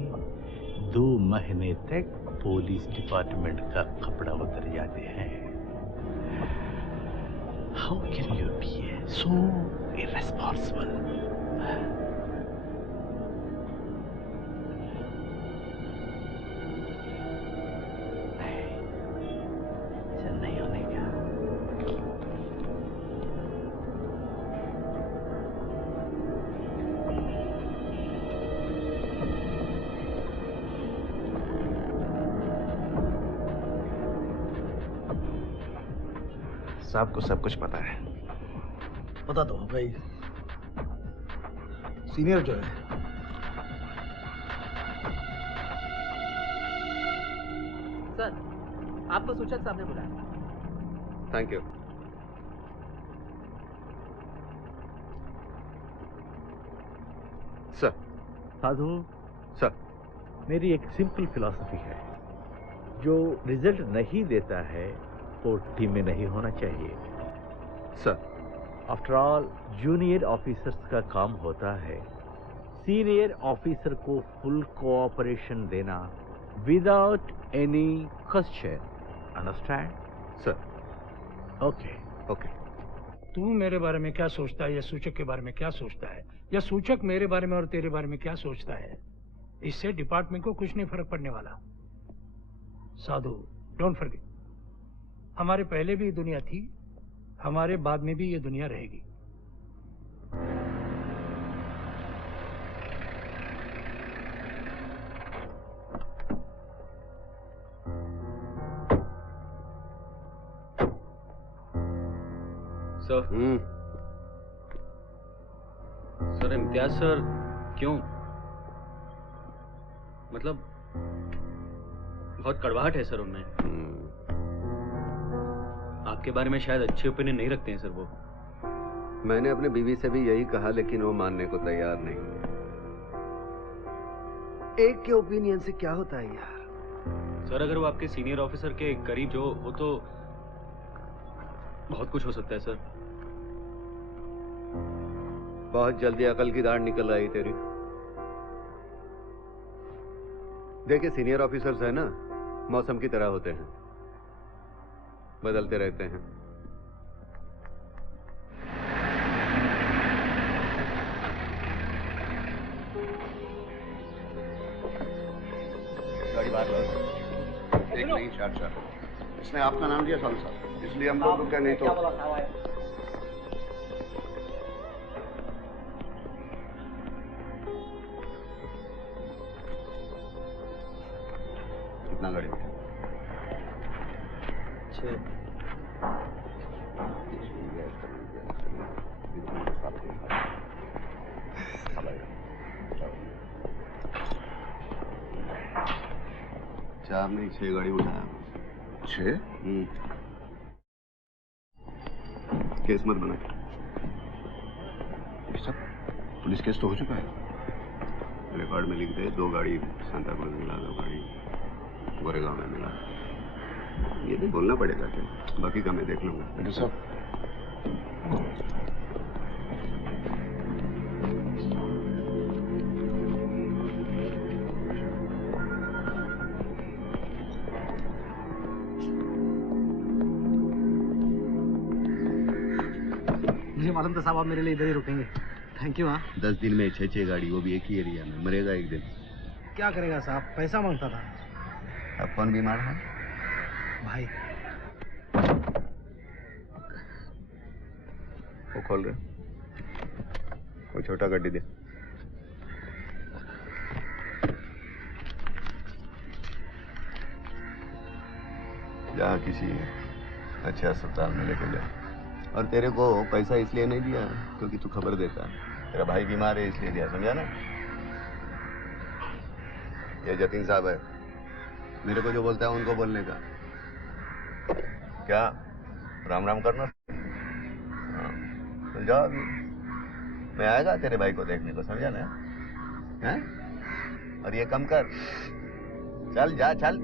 2 महीने तक पुलिस डिपार्टमेंट का कपड़ा उतर जाते हैं। How can you be so irresponsible? नहीं होने का। साहब को सब कुछ पता है। पता तो होगा ही, सीनियर जो है। सर, आपको सूचक साहब ने बुलाया। Thank you. Sir. Sadhu sir, मेरी एक सिंपल फिलॉसफी है, जो रिजल्ट नहीं देता है वो टीम में नहीं होना चाहिए। Sir. After all junior officers का काम होता है सीनियर ऑफिसर को फुल कोऑपरेशन देना without any question. Understand? Sir. Okay okay. तू मेरे बारे में क्या सोचता है या सूचक के बारे में क्या सोचता है, या सूचक मेरे बारे में और तेरे बारे में क्या सोचता है, इससे डिपार्टमेंट को कुछ नहीं फर्क पड़ने वाला। साधु, डोंट फॉरगेट, हमारे पहले भी ये दुनिया थी, हमारे बाद में भी ये दुनिया रहेगी। सर इम्तियाज सर क्यों, मतलब बहुत कड़वाहट है सर उनमें। आपके बारे में शायद अच्छी ओपिनियन नहीं रखते हैं सर वो। मैंने अपने बीवी से भी यही कहा, लेकिन वो मानने को तैयार नहीं। एक के ओपिनियन से क्या होता है यार। सर अगर वो आपके सीनियर ऑफिसर के करीब जो हो तो बहुत कुछ हो सकता है सर। बहुत जल्दी अकल की दाढ़ निकल आई तेरी। देखिए सीनियर ऑफिसर्स है ना, मौसम की तरह होते हैं, बदलते रहते हैं। गाड़ी बाहर लो। एक नहीं 4-4। इसने आपका नाम लिया साहब, इसलिए हम लोग रुके नहीं तो। कितना गाड़ी में? 6। चार नहीं 6 गाड़ी उठाया। 6? केस मत बना। सब पुलिस केस तो हो चुका है। रिकॉर्ड में लिख दे 2 गाड़ी सांता क्रूज मिला, 2 गाड़ी गोरेगांव में मिला। ये भी बोलना पड़ेगा क्या? बाकी का मैं देख लूंगा। साहब मुझे मालूम था साहब आप मेरे लिए इधर ही रुकेंगे। Thank you. हाँ 10 दिन में 6 गाड़ी, वो भी एक ही एरिया में। मरेगा एक दिन। क्या करेगा साहब, पैसा मांगता था। अब कौन बीमार है? भाई वो खोल रहे, वो छोटा गड्डी दे। जा किसी अच्छे अस्पताल में लेके जा। और तेरे को पैसा इसलिए नहीं दिया क्योंकि तू खबर देता है। तेरा भाई बीमार है इसलिए दिया, समझा ना? ये जतीन साहब है, मेरे को जो बोलता है उनको बोलने का। क्या राम राम करना? तो जाओ अभी, मैं आएगा तेरे भाई को देखने को, समझा ना? हैं? और ये कम कर, चल जा चल।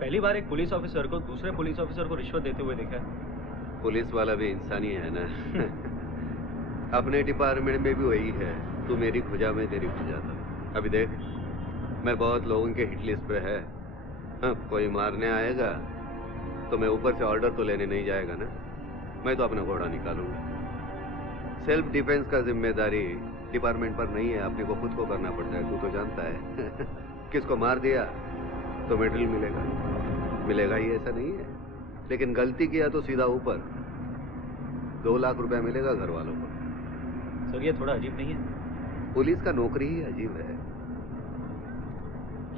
पहली बार एक पुलिस ऑफिसर को दूसरे पुलिस ऑफिसर को रिश्वत देते हुए देखा है। पुलिस वाला भी इंसान ही है ना। अपने डिपार्टमेंट में भी वही है। तू मेरी खुजा में तेरी खुजा था। अभी देख, मैं बहुत लोगों के हिट लिस्ट पे है। हाँ, कोई मारने आएगा तो मैं ऊपर से ऑर्डर तो लेने नहीं जाएगा ना, मैं तो अपना घोड़ा निकालूंगा। सेल्फ डिफेंस का जिम्मेदारी डिपार्टमेंट पर नहीं है, अपने को खुद को करना पड़ता है। तू तो जानता है। किसको मार दिया तो मेडल मिलेगा, मिलेगा ही ऐसा नहीं है, लेकिन गलती किया तो सीधा ऊपर 2 लाख रुपया मिलेगा घर वालों को। सर ये थोड़ा अजीब नहीं है? पुलिस का नौकरी ही अजीब है।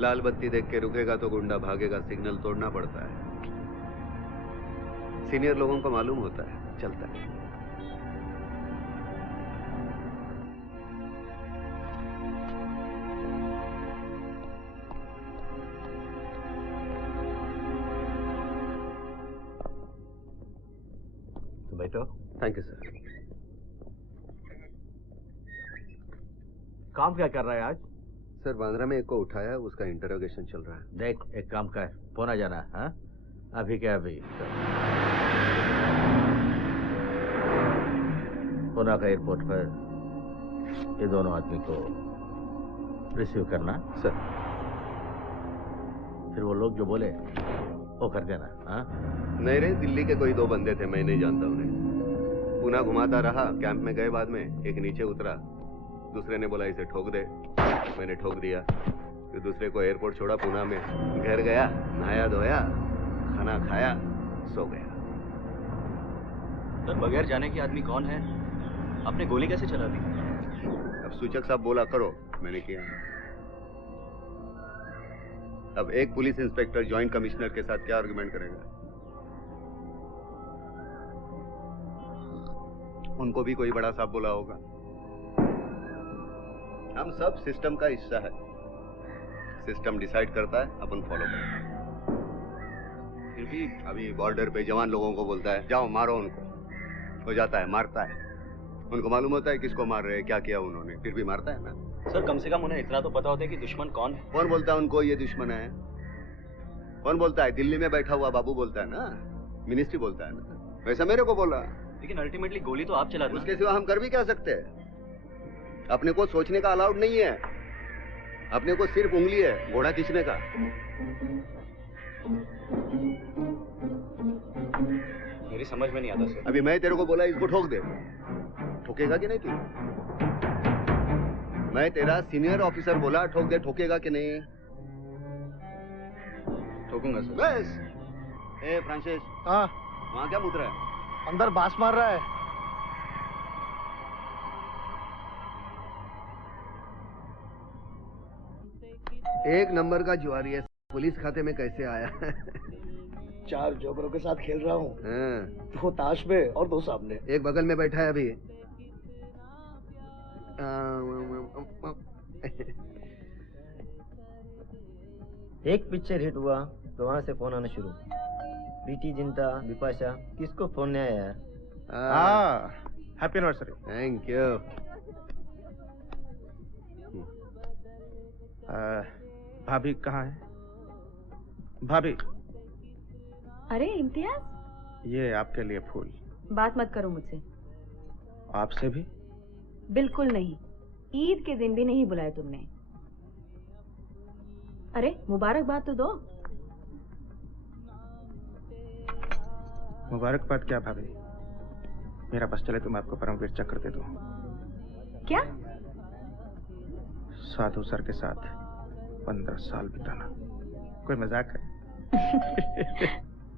लाल बत्ती देख के रुकेगा तो गुंडा भागेगा, सिग्नल तोड़ना पड़ता है। सीनियर लोगों को मालूम होता है, चलता है। तो बैठो। Thank you sir. काम क्या कर रहा है आज? सर बांद्रा में एक को उठाया, उसका इंटरोगेशन चल रहा है। देख एक काम कर, पुणे जाना। हाँ अभी क्या अभी पुणे का एयरपोर्ट पर ये दोनों आदमी को रिसीव करना। सर फिर वो लोग जो बोले वो कर देना। हाँ नहीं रे, दिल्ली के कोई 2 बंदे थे, मैं नहीं जानता उन्हें। पुणे घुमाता रहा, कैंप में गए, बाद में एक नीचे उतरा, दूसरे ने बोला इसे ठोक दे, मैंने ठोक दिया। फिर दूसरे को एयरपोर्ट छोड़ा, पुणे में घर गया, नहाया धोया, खाना खाया, सो गया। सर बगैर जाने के आदमी कौन है? आपने गोली कैसे चला दी? अब सूचक साहब बोला करो, मैंने किया। अब एक पुलिस इंस्पेक्टर जॉइंट कमिश्नर के साथ क्या आर्गुमेंट करेगा? उनको भी कोई बड़ा साहब बोला होगा। हम सब सिस्टम का हिस्सा है। सिस्टम डिसाइड करता है, अपन फॉलो करते हैं। फिर भी अभी बॉर्डर पे जवान लोगों को बोलता है जाओ मारो उनको, हो जाता है, मारता है। उनको मालूम होता है किसको मार रहे हैं, क्या किया उन्होंने, फिर भी मारता है ना। सर कम से कम उन्हें इतना तो पता होता है कि दुश्मन कौन है। कौन बोलता है उनको ये दुश्मन है? कौन बोलता है? दिल्ली में बैठा हुआ बाबू बोलता है ना, मिनिस्ट्री बोलता है ना। वैसा मेरे को बोला। लेकिन अल्टीमेटली गोली तो आप चला रहे हैं। उसके सिवा हम कर भी क्या सकते हैं? अपने को सोचने का अलाउड नहीं है, अपने को सिर्फ उंगली है घोड़ा खींचने का। मेरी समझ में नहीं आता सर। अभी मैं तेरे को बोला इसको ठोक दे, ठोकेगा कि नहीं तू? मैं तेरा सीनियर ऑफिसर बोला ठोक दे, ठोकेगा कि नहीं? ठोकूंगा सर। बस। ए फ्रांसिस। हाँ वहाँ क्या मुत रहा है? अंदर बास मार रहा है। एक नंबर का जुआरी है, पुलिस खाते में कैसे आया? 4 जोकरों के साथ खेल रहा हूँ। हाँ। 2 ताश पे और 2 सामने। एक बगल में बैठा है अभी। एक पिक्चर हिट हुआ तो वहाँ से फोन आना शुरू। प्रीति जिंटा, बिपाशा, किसको फोन नहीं आया यार? Happy anniversary. Thank you. भाभी कहाँ है? भाभी, अरे इम्तियाज, ये आपके लिए फूल। बात मत करो मुझसे। आपसे भी? बिल्कुल नहीं, ईद के दिन भी नहीं बुलाया तुमने। अरे मुबारकबाद तो दो। मुबारकबाद क्या भाभी, मेरा बस चले तो मैं आपको परमवीर चक्र दे दूं। क्या? साधु सर के साथ 15 साल बिताना कोई मजाक है?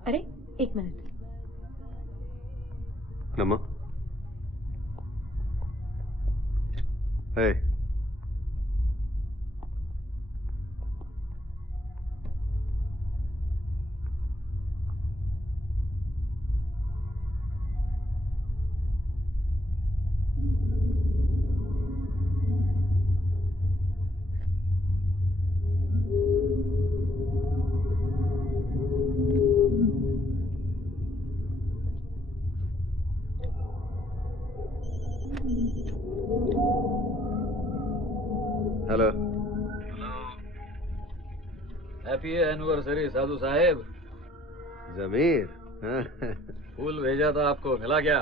अरे एक मिनट। नमा, हे, हेलो। हैप्पी एनिवर्सरी साधु साहेब। जमीर, फूल भेजा था आपको, मिला क्या?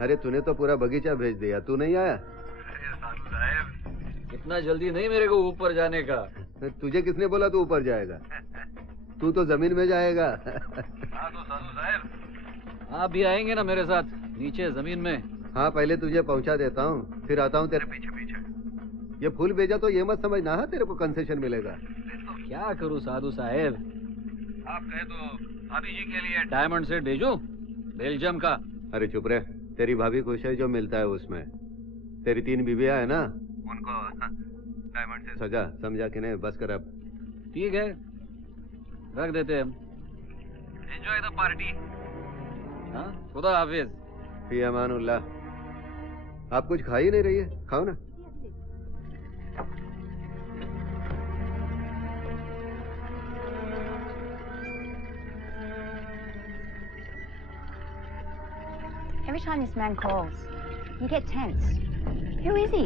अरे तूने तो पूरा बगीचा भेज दिया, तू नहीं आया? अरे साधु साहेब, इतना जल्दी नहीं मेरे को ऊपर जाने का। तुझे किसने बोला तू ऊपर जाएगा? तू तो जमीन में जाएगा। हाँ तो साधु साहेब, आप भी आएंगे ना मेरे साथ नीचे जमीन में? हाँ, पहले तुझे पहुंचा देता हूँ, फिर आता हूँ तेरे पीछे पीछे। ये फूल भेजा तो ये मत समझना है तेरे को कंसेशन मिलेगा। तो क्या करूँ साधु साहेब? आप कहे तो भाभी जी के लिए डायमंड सेट भेजूं, बेल्जियम का। अरे चुप रहे, तेरी भाभी खुश है जो मिलता है उसमें। तेरी 3 बीबियां है ना, उनको डायमंड से सजा समझा कि नहीं? बस कर अब। ठीक है, रख देते हैं हम। Enjoy the party. हाँ, खुदा हाफिज। फी अमानुल्लाह। आप कुछ खा ही नहीं रही है, खाओ ना। Every time this man calls, you get tense. Who is he?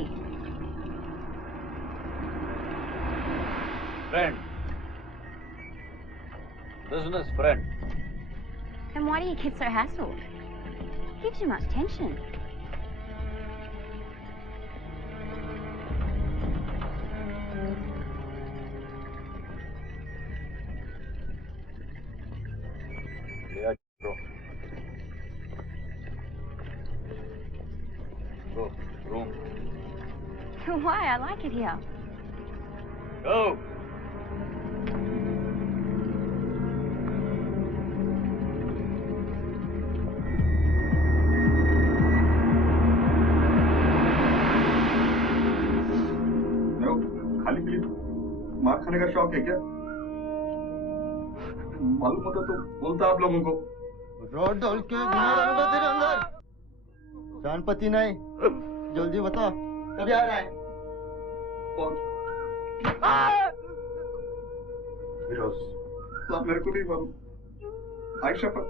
Friend. Business friend. Then why do you get so hassled? Gives you much tension. Go, room. Why? I like it here. Go. खाली पीली मार खाने का शौक है क्या? मालूम होता तो बोलता आप लोगों को। रोड ढोल के घुमा दूंगा तेरे अंदर। जानपति नहीं, जल्दी बता कभी आ रहा है? फिरोज, आप मेरे को नहीं मालूम। आयशा पर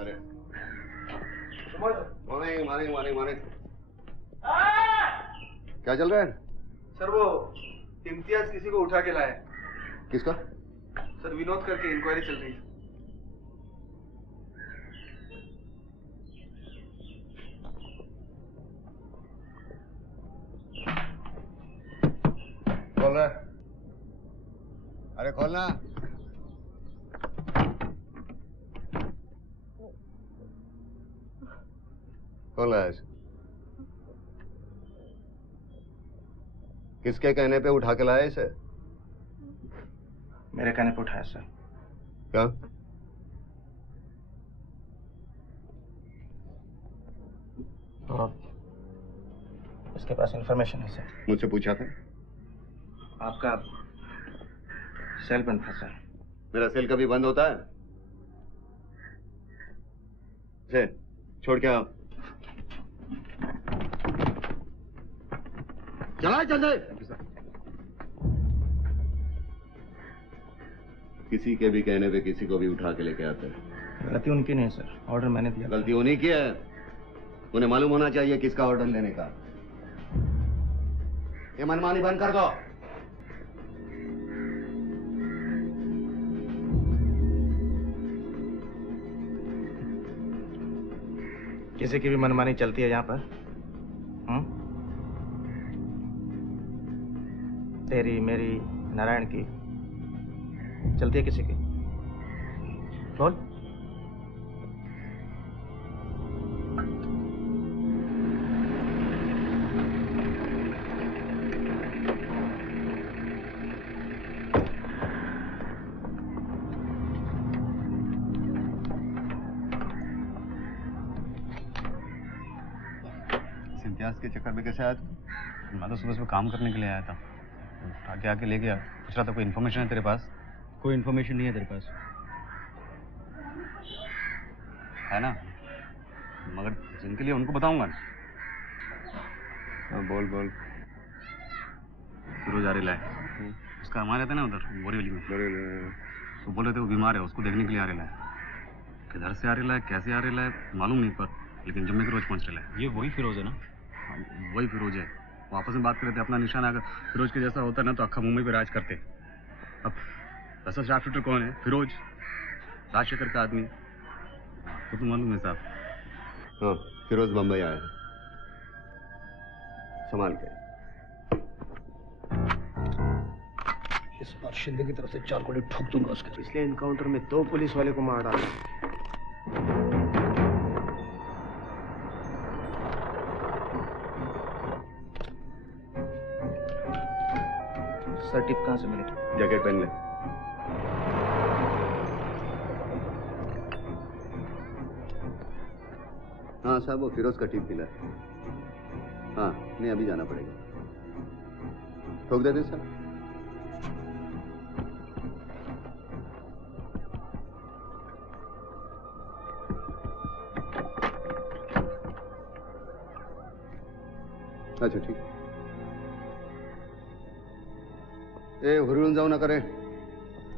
अरे मॉर्निंग मॉर्निंग मॉर्निंग मॉर्निंग। क्या चल रहा है? सर वो इम्तियाज किसी को उठा के लाया है। किसका? सर विनोद करके इंक्वायरी चल रही है। खोल रहा है? अरे खोलना। खोल रहा है? किसके कहने पे उठा के लाया इसे? मेरे कहने पे उठाया सर। क्या? तो इसके पास इंफॉर्मेशन है सर। मुझसे पूछा था? आपका सेल बंद था सर। मेरा सेल कभी बंद होता है? से छोड़ के आओ। चला चल। किसी के भी कहने पे किसी को भी उठा के लेके आते हैं। गलती उनकी नहीं सर, ऑर्डर मैंने दिया। गलती उन्हीं की है, उन्हें मालूम होना चाहिए किसका ऑर्डर लेने का। ये मनमानी बंद कर दो। किसी की भी मनमानी चलती है यहाँ पर? तेरी, मेरी, नारायण की चलती है किसी की? बोल। इम्तियाज के चक्कर में कैसे आया तू? मैं तो सुबह काम करने के लिए आया था, आके आके ले गया। पूछ रहा था कोई इन्फॉर्मेशन है तेरे पास? कोई इन्फॉर्मेशन नहीं है तेरे पास, है ना? मगर जिनके लिए उनको बताऊंगा ना। बोल बोल। फिरोज आरिला है, उसका हमारे रहता है ना उधर बोरीवली में। तो बोल रहे थे वो बीमार है, उसको देखने के लिए आरिला है। किधर से आरिला है, कैसे आरिला है मालूम नहीं, पर लेकिन जम्मे के रोज पहुंच रहा है। ये वही फिरोज है ना? वही फिरोज है। वो आपस में बात कर रहे थे, अपना निशान अगर फिरोज के जैसा होता ना तो अक्खा मुंबई पे राज करते। अब ऐसा शार्प शूटर कौन है? फिरोज, राजशेखर का आदमी। तो तुम मालूम है साहब? हाँ, फिरोज बम्बई आया है, संभाल के। इस बार शिंदे की तरफ से 4 गोली ठोक दूंगा उसके। पिछले एनकाउंटर में 2 पुलिस वाले को मार डाला। सर टिप कहाँ से मिले? जैकेट पहन ले। हाँ साहब, वो फिरोज का टिप मिला है। हाँ, नहीं अभी जाना पड़ेगा। ठोक देते साहब। अच्छा ठीक। हुरळून जाऊ नका रे,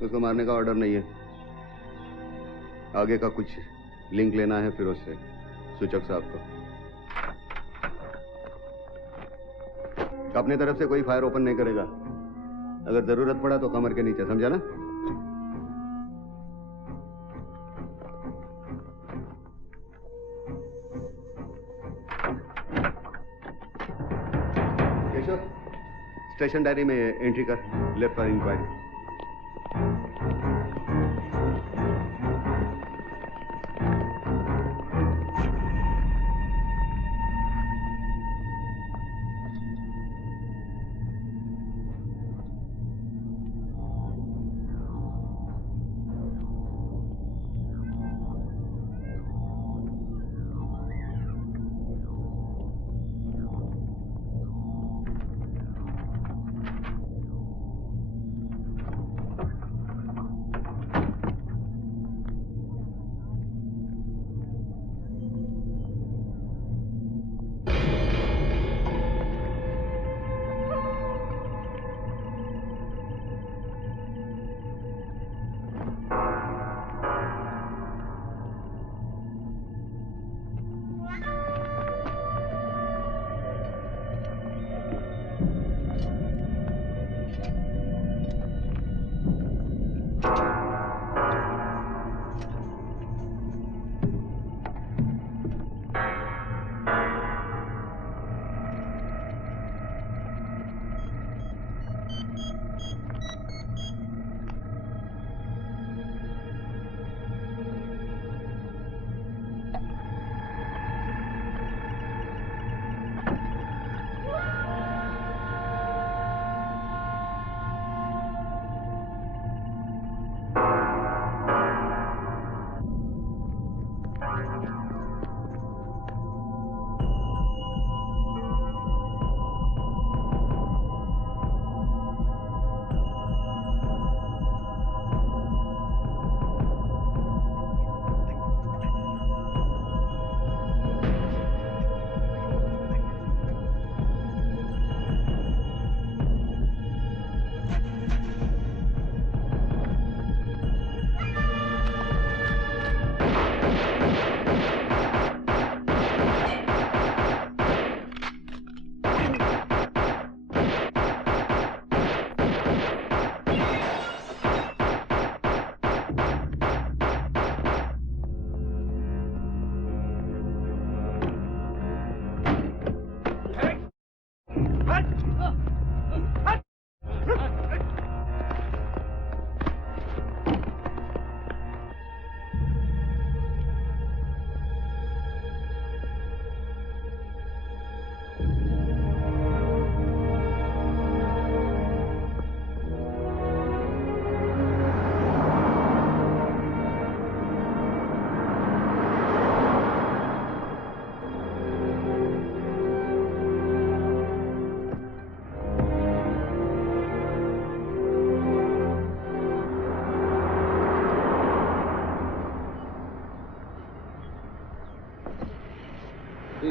उसको मारने का ऑर्डर नहीं है। आगे का कुछ लिंक लेना है फिरोज से, सूचक साहब को। अपनी तरफ से कोई फायर ओपन नहीं करेगा, अगर जरूरत पड़ा तो कमर के नीचे, समझा ना? केशव, स्टेशन डायरी में एंट्री कर, left for inquiry.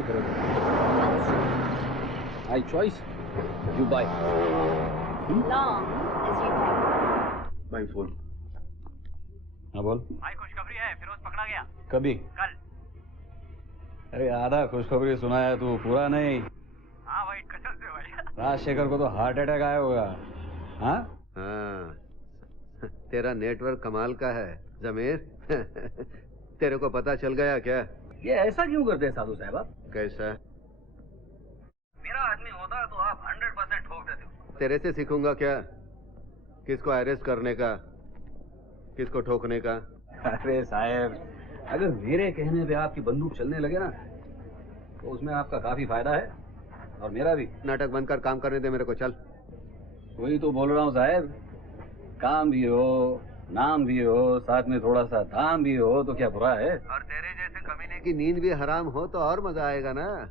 My choice. You buy. Long as you pay. My phone. हाँ बोल। भाई खुशखबरी है, फिरोज पकड़ा गया। कभी? कल। अरे आधा खुशखबरी सुनाया तू, पूरा नहीं। हाँ भाई कसम से भाई। राजशेखर को तो हार्ट अटैक आया होगा। हाँ? हाँ, तेरा नेटवर्क कमाल का है जमीर। तेरे को पता चल गया क्या? ये ऐसा क्यों करते हैं साधु साहब आप? कैसा? मेरा आदमी होता तो आप 100% ठोक देते हो। तेरे से सीखूंगा क्या? किसको अरेस्ट करने का, किसको ठोकने का? अरे साहब, अगर मेरे कहने पे आपकी बंदूक चलने लगे ना, तो उसमें आपका काफी फायदा है और मेरा भी। नाटक बंद कर, काम करने दे मेरे को, चल। वही तो बोल रहा हूँ साहब, काम भी हो, नाम भी हो, साथ में थोड़ा सा दाम भी हो, तो क्या बुरा है? और तेरे जैसे कमीने की नींद भी हराम हो तो और मजा आएगा ना।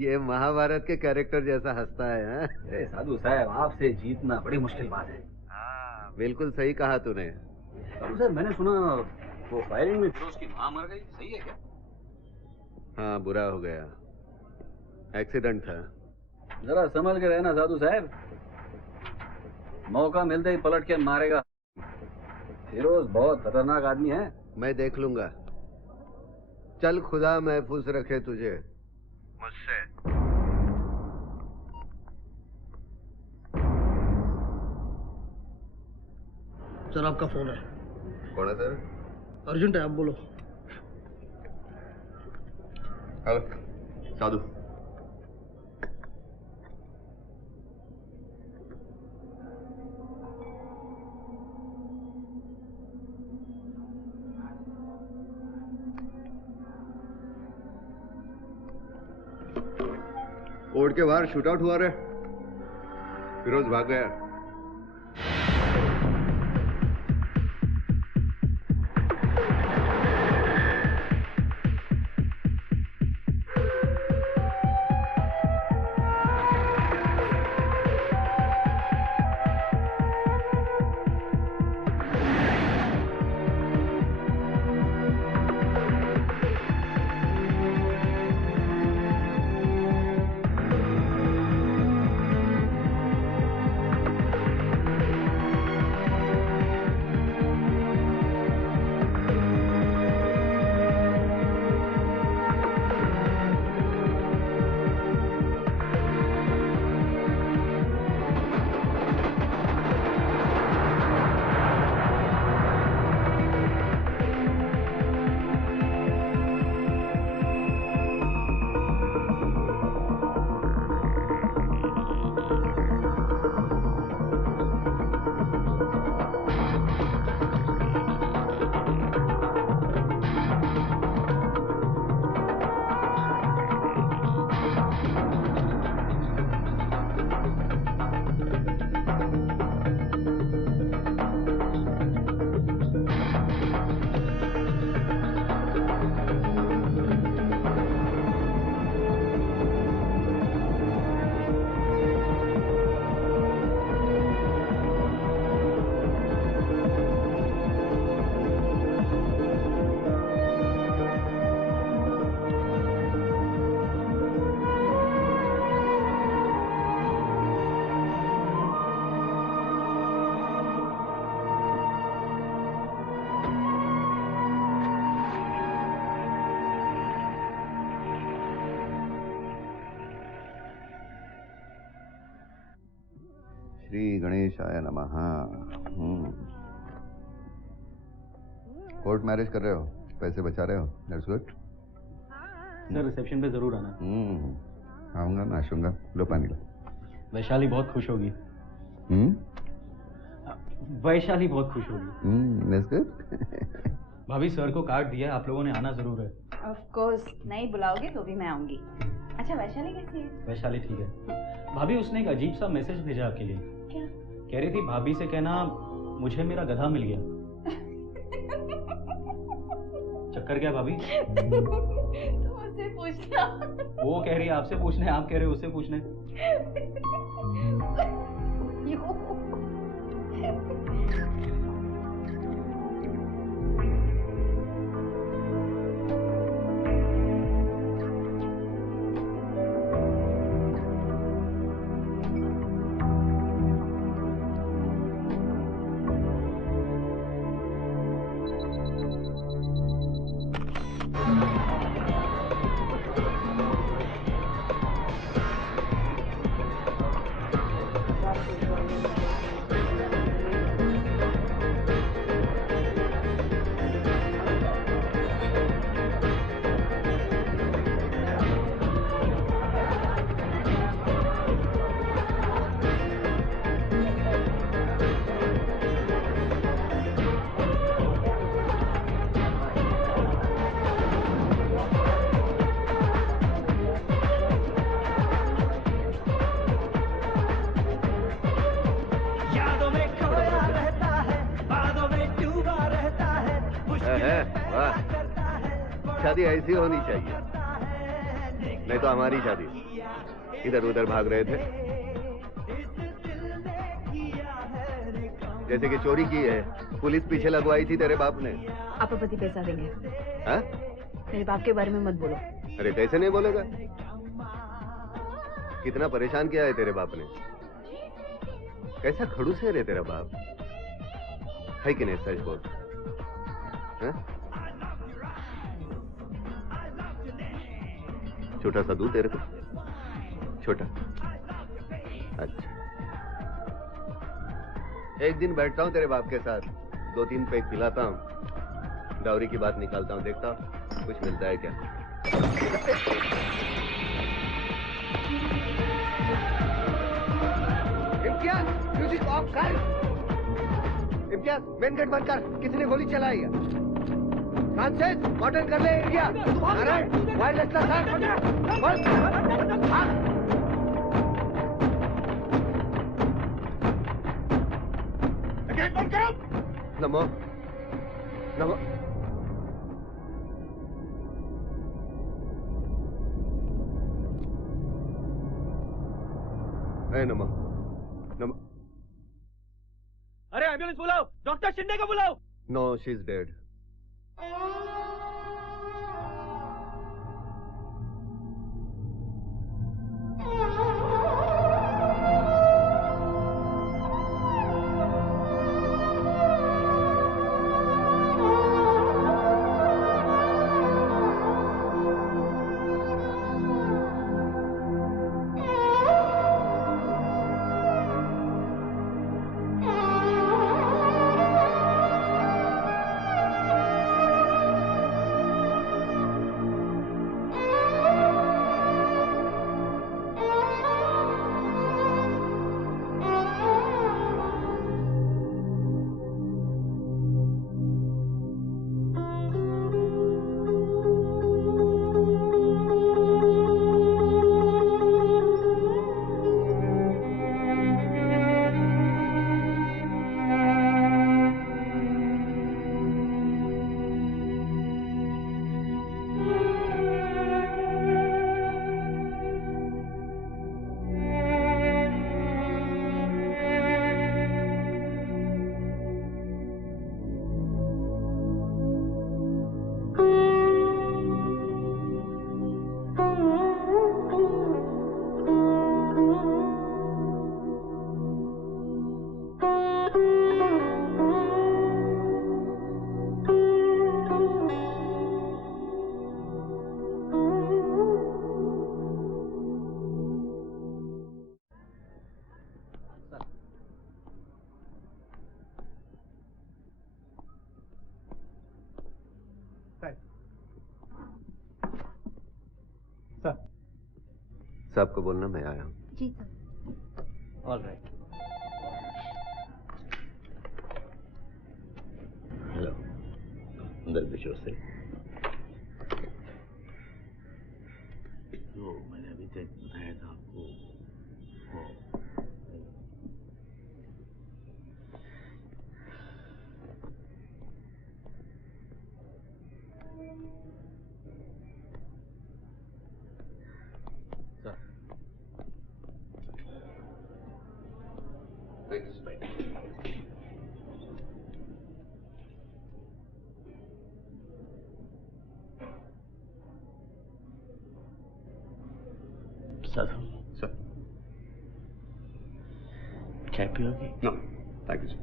ये महाभारत के कैरेक्टर जैसा हंसता है। अरे साधु साहब, आपसे जीतना बड़ी मुश्किल बात है। हाँ, बिल्कुल सही कहा तूने। साधु साहब, मैंने सुना वो फायरिंग में फिरोज की माँ मर गई, सही है क्या? हाँ, बुरा हो गया, एक्सीडेंट था। जरा संभल के रहना साधु साहब, मौका मिलते ही पलट के मारेगा। फिरोज बहुत खतरनाक आदमी है। मैं देख लूंगा। चल, खुदा महफूज रखे तुझे मुझसे। सर आपका फोन है। कौन है सर? अर्जेंट है, आप बोलो। हेलो साधु। कोर्ट के बाहर शूटआउट हुआ रे, फिरोज भाग गया। श्री गणेशाय नमः। कोर्ट मैरिज कर रहे हो, पैसे बचा रहे हो, दैट्स गुड। सर रिसेप्शन पे जरूर आना। आऊंगा, नाचूंगा। लो पानी लो। वैशाली बहुत खुश होगी। वैशाली बहुत खुश होगी। That's good. भाभी सर को कार्ड दिया, आप लोगों ने आना जरूर है। ऑफ कोर्स, नहीं बुलाओगे तो भी मैं आऊंगी। अच्छा वैशाली कैसी है? वैशाली ठीक है। भाभी उसने एक अजीब सा मैसेज भेजा आपके लिए। क्या? कह रही थी भाभी से कहना मुझे मेरा गधा मिल गया। चक्कर क्या भाभी? तुम उससे पूछना। वो कह रही है आपसे पूछने, आप कह रहे हो उससे पूछने। शादी ऐसी होनी चाहिए, नहीं तो हमारी शादी इधर उधर भाग रहे थे, जैसे कि चोरी की है, पुलिस पीछे लगवाई थी तेरे बाप ने। अपापति पैसा देंगे। हाँ? मेरे बाप के बारे में मत बोलो। अरे कैसे नहीं बोलेगा, कितना परेशान किया है तेरे बाप ने, कैसा खड़ूस है रे तेरा बाप, है कि नहीं? सच बोल। हाँ? छोटा सा दूध तेरे को, छोटा। अच्छा, एक दिन बैठता हूँ तेरे बाप के साथ, 2-3 पैक पिलाता हूँ, डाउरी की बात निकालता हूँ, देखता हूँ कुछ मिलता है क्या। इम्तियाज, म्यूजिक ऑफ कर। इम्तियाज, मेन गेट बंद कर, किसी ने गोली चलाई है। फ्रांसिस, मॉडर्न कर ले एरिया। अरे वायरलेस का नमो नमो। नमो नमो। अरे एम्बुलेंस बुलाओ, डॉक्टर शिंदे को बुलाओ। No, she is dead. साहब को बोलना मैं आया हूँ। जी सर। All right. हेलो, अंदर बिशो से जो मैंने अभी तक बताया था आपको, वो सर, चाय पियोगे? No thank you sir.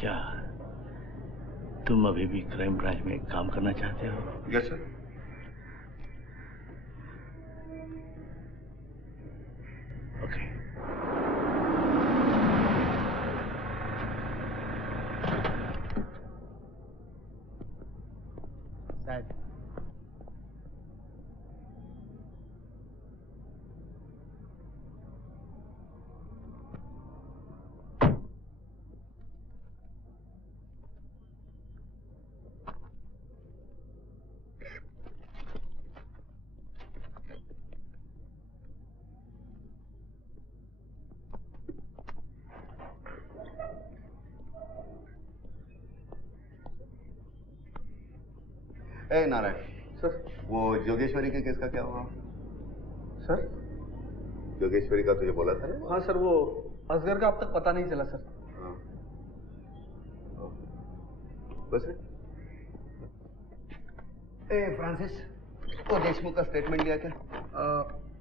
क्या तुम अभी भी क्राइम ब्रांच में काम करना चाहते हो? Yes sir. ओके। शायद ए नारायण सर, वो जोगेश्वरी के केस का क्या हुआ? सर जोगेश्वरी का तुझे बोला था ना? हाँ सर, वो असगर का अब तक पता नहीं चला सर। हाँ। बस रे। ए फ्रांसिस, वो देशमुख का स्टेटमेंट लिया क्या?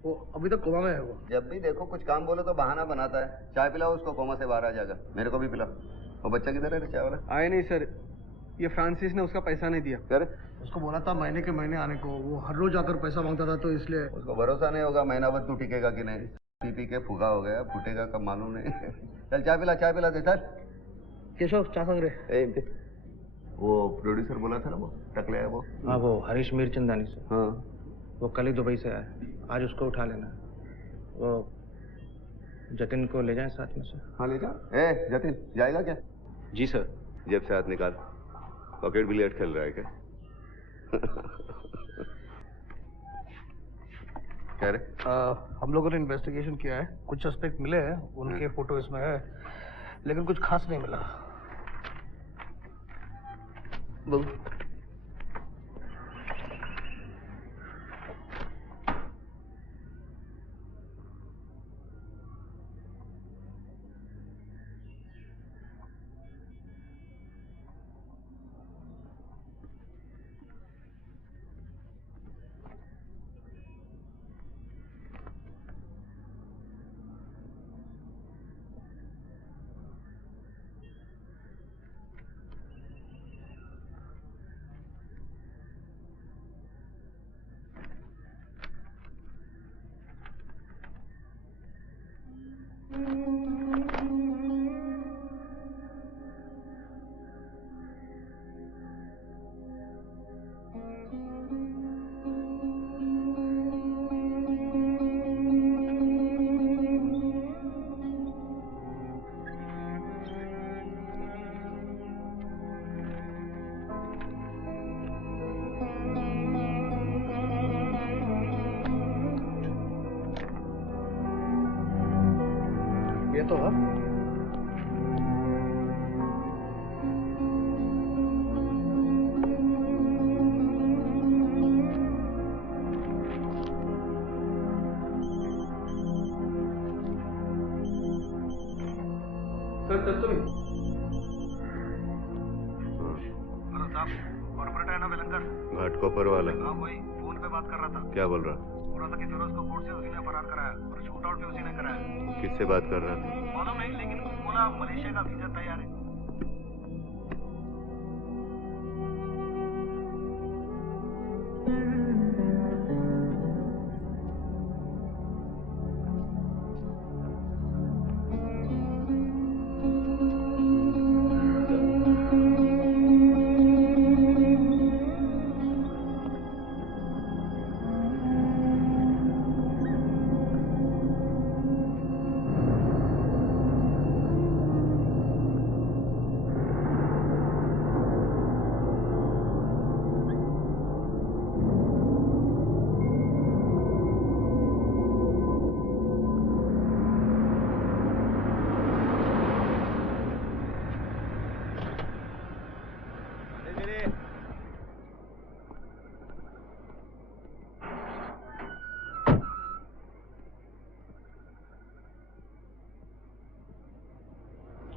वो अभी तक कोमा में है। वो जब भी देखो कुछ काम बोलो तो बहाना बनाता है। चाय पिलाओ उसको, कोमा से बाहर आ जाएगा। मेरे को भी पिलाओ। वो बच्चा किधर है चाय वाला? आए नहीं सर, ये फ्रांसिस ने उसका पैसा नहीं दिया। क्या? उसको बोला था महीने के महीने आने को, वो हर रोज आकर पैसा मांगता था, तो इसलिए उसको भरोसा नहीं होगा महीना भर तू टिकेगा कि नहीं। पी पी के फूगा हो गया, फूटेगा कब मालूम नहीं। चल चाय पिला दे। चल केशव, चाय संग रे। वो प्रोड्यूसर बोला था ना, वो टकले है वो। हाँ, वो हरीश मीरचंदानी से। हाँ, वो कल ही दुबई से आया, आज उसको उठा लेना। वो जतिन को ले जाए साथ में से? हाँ ले जा। ए जतिन जाएगा क्या? जी सर। जेब से हाथ निकाल। पॉकेट बिलियर्ड खेल रहा है क्या? क्या रे? हम लोगों ने इन्वेस्टिगेशन किया है, कुछ सस्पेक्ट मिले हैं, उनके फोटो इसमें है, लेकिन कुछ खास नहीं मिला। ये तो है। सर चल तो कॉर्पोरेट है ना वेलंकर? घाटकोपर वाला। हाँ वही, फोन पे बात कर रहा था। क्या बोल रहा? बोल रहा था कि फिरोज को कोर्ट से उसी ने फरार कराया और शूट आउट भी उसी ने कराया। किससे बात कर रहा था? मालूम नहीं, लेकिन बोला मलेशिया का वीजा तैयार है।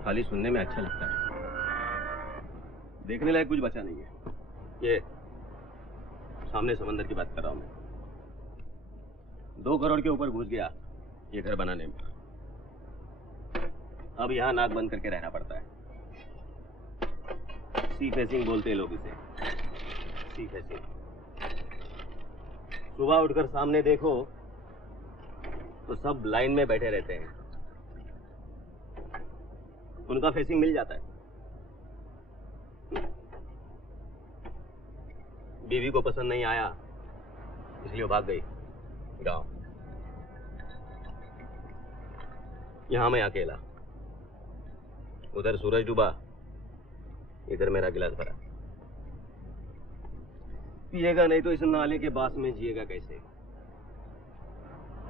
खाली सुनने में अच्छा लगता है, देखने लायक कुछ बचा नहीं है। ये सामने समंदर की बात कर रहा हूं मैं। 2 करोड़ के ऊपर घुस गया ये घर बनाने में। अब यहां नाक बंद करके रहना पड़ता है। सी फेसिंग बोलते हैं लोग इसे, सी फेसिंग। सुबह उठकर सामने देखो तो सब लाइन में बैठे रहते हैं, उनका फेसिंग मिल जाता है। बीवी को पसंद नहीं आया इसलिए वो भाग गई गांव। यहां मैं अकेला, उधर सूरज डूबा, इधर मेरा गिलास भरा। पिएगा नहीं तो इस नाले के बास में जिएगा कैसे?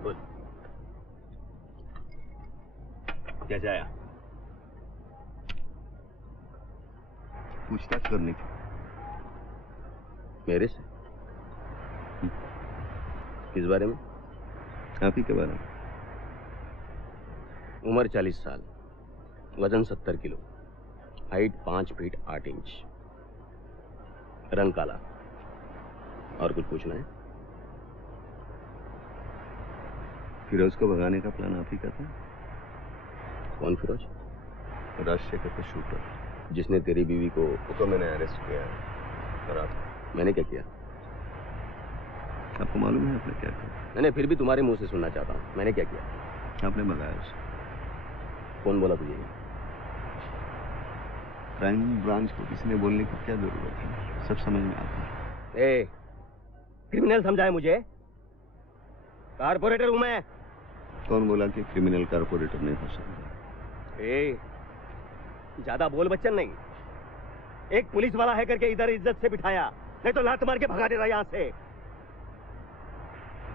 बोल कैसे आया? पूछताछ करनी थी। मेरे से? किस बारे में? आप ही के बारे में। उम्र 40 साल, वजन 70 किलो, हाइट 5 फीट 8 इंच, रंग काला। और कुछ पूछना है? फिरोज को भगाने का प्लान आप ही का था? कौन फिरोज? राजशेखर का शूटर, जिसने तेरी बीवी को तो मैंने अरेस्ट किया है। और आप? मैंने क्या किया? आपको मालूम है आपने क्या किया? मैंने फिर भी तुम्हारे मुंह से सुनना चाहता हूँ, मैंने क्या किया? आपने भगाया उसे। कौन बोला तुझे? क्राइम ब्रांच को किसी ने बोलने की क्या जरूरत है, सब समझ में आता है। ए, क्रिमिनल समझा है मुझे? कारपोरेटर हूं मैं। कौन बोला कि क्रिमिनल कारपोरेटर नहीं हो सकता? ए, ज्यादा बोल बच्चन नहीं। एक पुलिस वाला है करके इधर इज्जत से बिठाया, नहीं तो लात मार के भगा देता यहां से।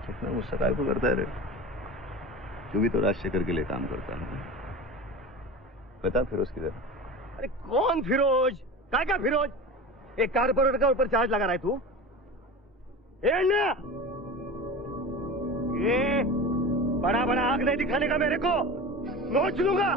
कितना गुस्सा काय को करता है रे? तू भी तो राजशेखर के लिए काम करता है। बता फिरोज किधर? अरे कौन फिरोज? काय का फिरोज? एक कारपोरेटर का ऊपर चार्ज लगा रहा है तू? ये बड़ा बड़ा आग नहीं दिखाने का मेरे को, नोच लूंगा।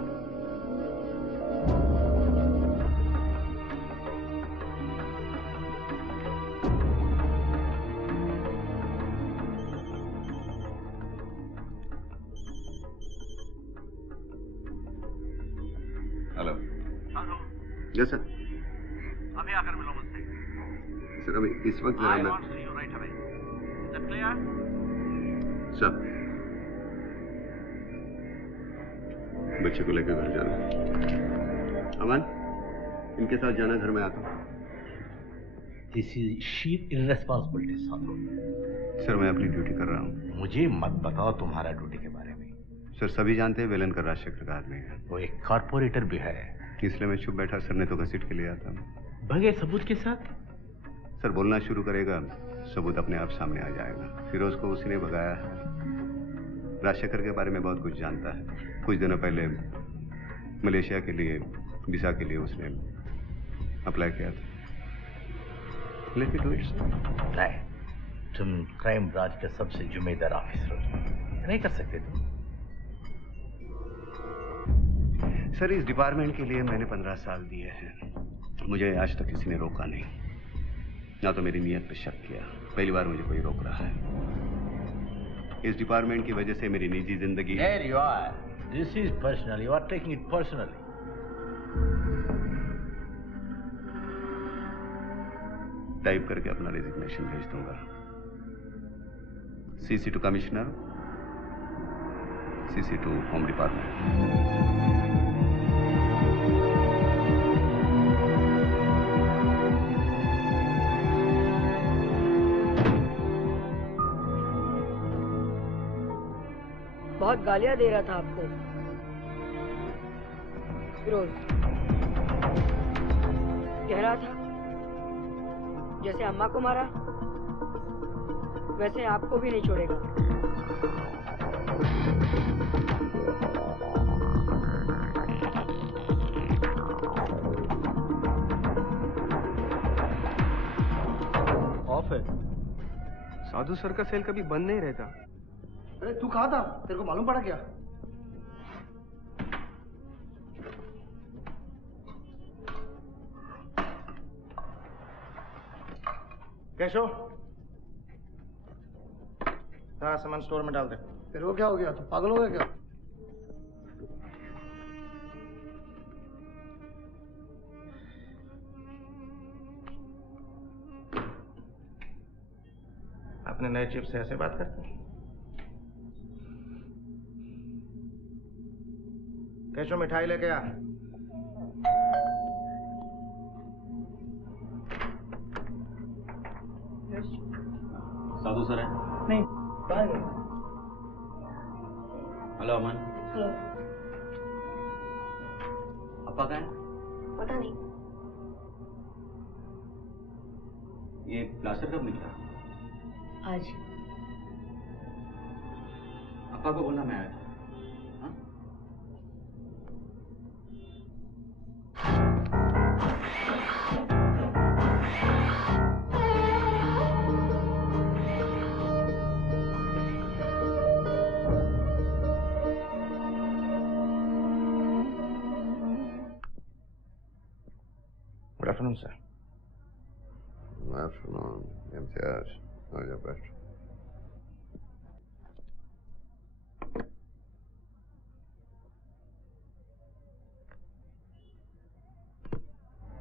हेलो। हेलो। Yes sir. अभी आकर मिलो मुझसे। सर अभी इस वक्त जरा मैं। Right away. Is that clear? Sir बच्चे को लेकर घर जाना है। अमन, इनके साथ जाना, घर में आता हूँ। This is cheap irresponsibility Sadhu. Sir मैं अपनी ड्यूटी कर रहा हूँ। मुझे मत बताओ तुम्हारा ड्यूटी के बारे में। सर सभी जानते हैं वेलन का राजशेखर का आदमी है। वो एक कारपोरेटर भी है। इसलिए मैं चुप बैठा, सर ने तो घसीट के लिया था। बगैर सबूत के साथ? सर बोलना शुरू करेगा, सबूत अपने आप सामने आ जाएगा। फिरोज को उसी ने भगाया है। राजशेखर के बारे में बहुत कुछ जानता है। कुछ दिनों पहले मलेशिया के लिए वीजा के लिए उसने अप्लाई किया था। Let me do it. नहीं, तुम क्राइम ब्रांच के सबसे जिम्मेदार ऑफिसर हो, नहीं कर सकते तुम। सर इस डिपार्टमेंट के लिए मैंने 15 साल दिए हैं, मुझे आज तक किसी ने रोका नहीं, ना तो मेरी नीयत पे शक किया। पहली बार मुझे कोई रोक रहा है। इस डिपार्टमेंट की वजह से मेरी निजी जिंदगी। There you are. This is personal. You are taking it personally. Type करके अपना रेजिग्नेशन भेज दूंगा। CC to commissioner, CC to home department. बहुत गालियां दे रहा था आपको फिरोज। कह रहा था जैसे अम्मा को मारा वैसे आपको भी नहीं छोड़ेगा। ऑफ है। साधु सर का सेल कभी बंद नहीं रहता। अरे तू कहाँ था? तेरे को मालूम पड़ा क्या? कैशो, सारा सामान स्टोर में डाल दे। तेरे को क्या हो गया? तू पागल हो गया क्या? अपने नए चिप से ऐसे बात करते हैं? कैशो मिठाई लेके आ। साधु सर है? नहीं, कहाँ है? हेलो अमन। हेलो। अपा कहाँ है? पता नहीं। ये प्लास्टर कब निकला? आज। अपा को बोलना मैं आया था। Afternoon sir. आफ्टरनून इम्तियाज, आ जा बैठ।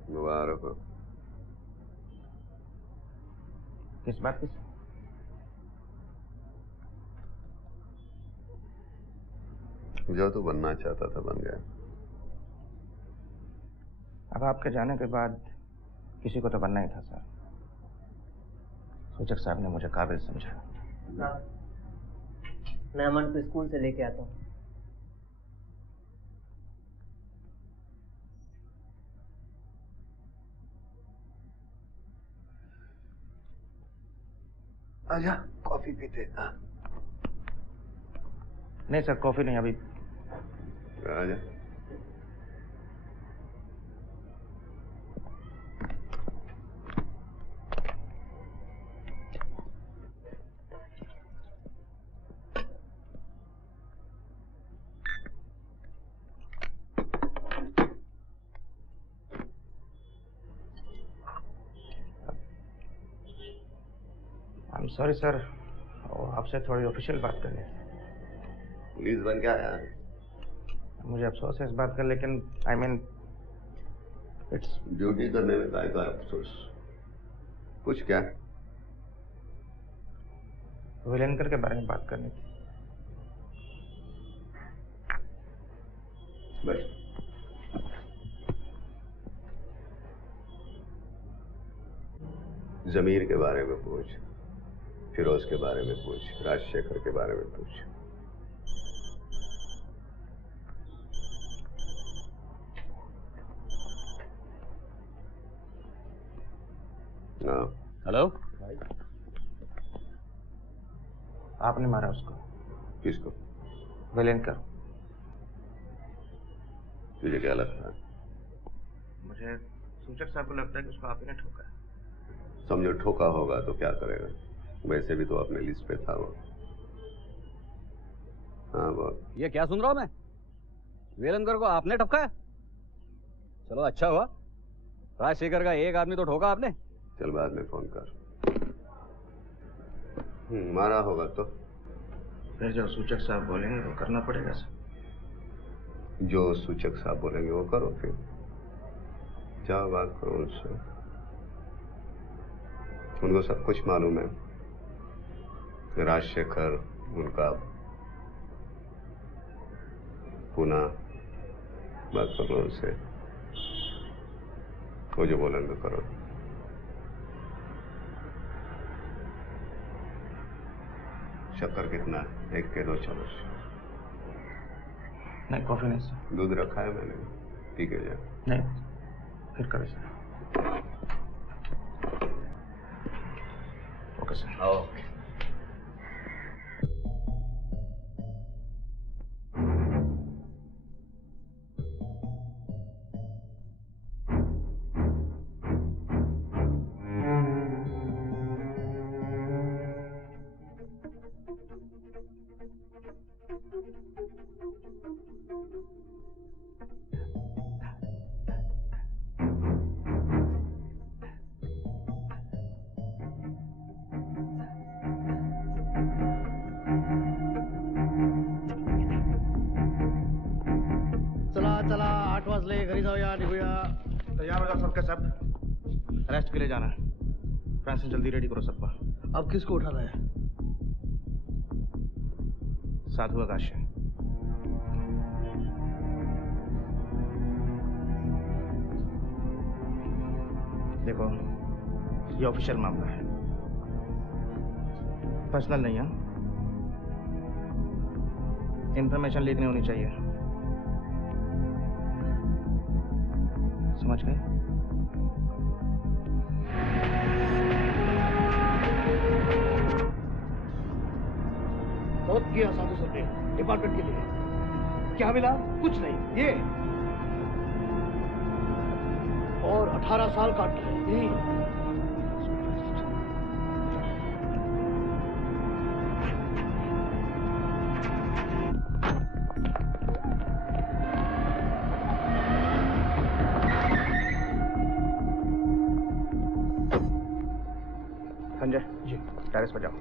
मुबारक हो। किस बात की? जो तू बनना चाहता था बन गया। अब आपके जाने के बाद किसी को तो बनना ही था सर। सूचक साहब ने मुझे काबिल समझा। मैं अमन को स्कूल से लेके आता हूँ। आजा कॉफी पीते। नहीं सर, कॉफी नहीं अभी। आजा। सॉरी सर, आपसे थोड़ी ऑफिशियल बात करनी है। पुलिस बन के आया है। मुझे अफसोस है इस बात का, लेकिन आई मीन इट्स ड्यूटी करने में काय का अफसोस? कुछ क्या? विलेनकर के बारे में बात करनी थी। बस जमीर के बारे में पूछ, फिरोज के बारे में पूछ, राजशेखर के बारे में पूछ। हेलो। आपने मारा उसको? किसको? विलेनकर। तुझे क्या लगता है? मुझे सूचक साहब को लगता है कि उसको आप ही ने ठोका है। समझो ठोका होगा तो क्या करेगा? वैसे भी तो अपने लिस्ट पे था वो। हाँ बोल। ये क्या सुन रहा हूँ मैं? वेलनकर को आपने ठपका? चलो अच्छा हुआ, राजशेखर का एक आदमी तो ठोका आपने। चल बाद में फोन कर। मारा होगा तो फिर जो सूचक साहब बोलेंगे वो करना पड़ेगा सर। जो सूचक साहब बोलेंगे वो करो, फिर जाओ बात करो उनसे। उनको सब कुछ मालूम है। राजशेखर उनका पुना, बात कर लो उनसे। वो जो बोलेंगे करो। शक्कर कितना? 1 के 2 चम्मच। नहीं कॉफी नहीं सर। दूध रखा है मैंने, पी के जा। नहीं फिर करें सर। Okay sir. ओके। चला 8 वाजले, घरी जाऊया, निघूया। तैयार हो जाओ सबके सब। रेस्ट के लिए जाना है। फैंसी जल्दी रेडी करो सबको। अब किसको उठाना है? साधु आकाश। देखो ये ऑफिशियल मामला है, पर्सनल नहीं है। इंफॉर्मेशन लीक नहीं होनी चाहिए, समझ गए? बहुत किया साधु सर ने डिपार्टमेंट के लिए। क्या मिला? कुछ नहीं। ये और 18 साल काट लिए। संजय जी, टेरेस पर जाओ।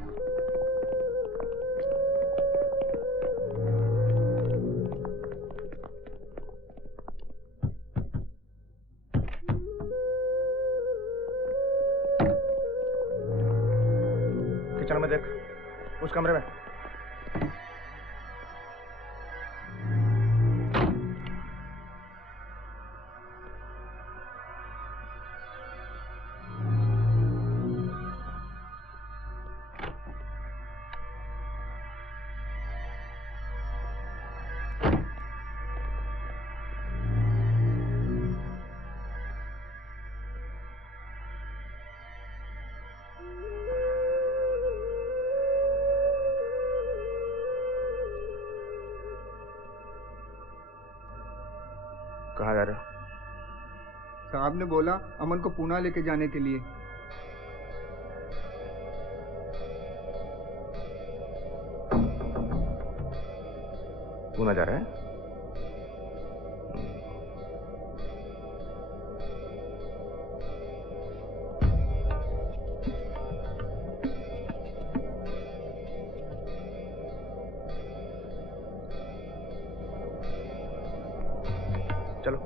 किचन में देख, उस कमरे में। कहाँ जा रहे हो? साहब ने बोला अमन को पूना लेके जाने के लिए। पूना जा रहा है? चलो।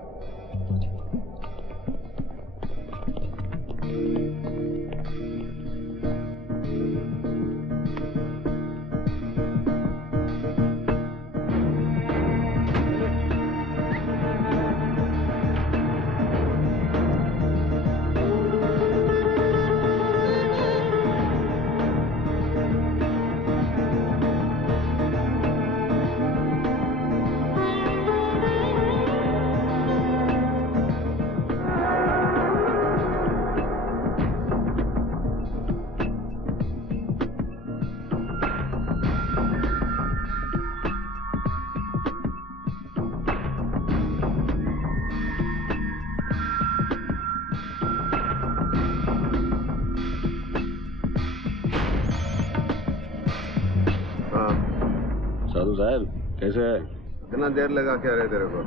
साधु साहब कैसे है? इतना देर लगा क्या रहे तेरे को?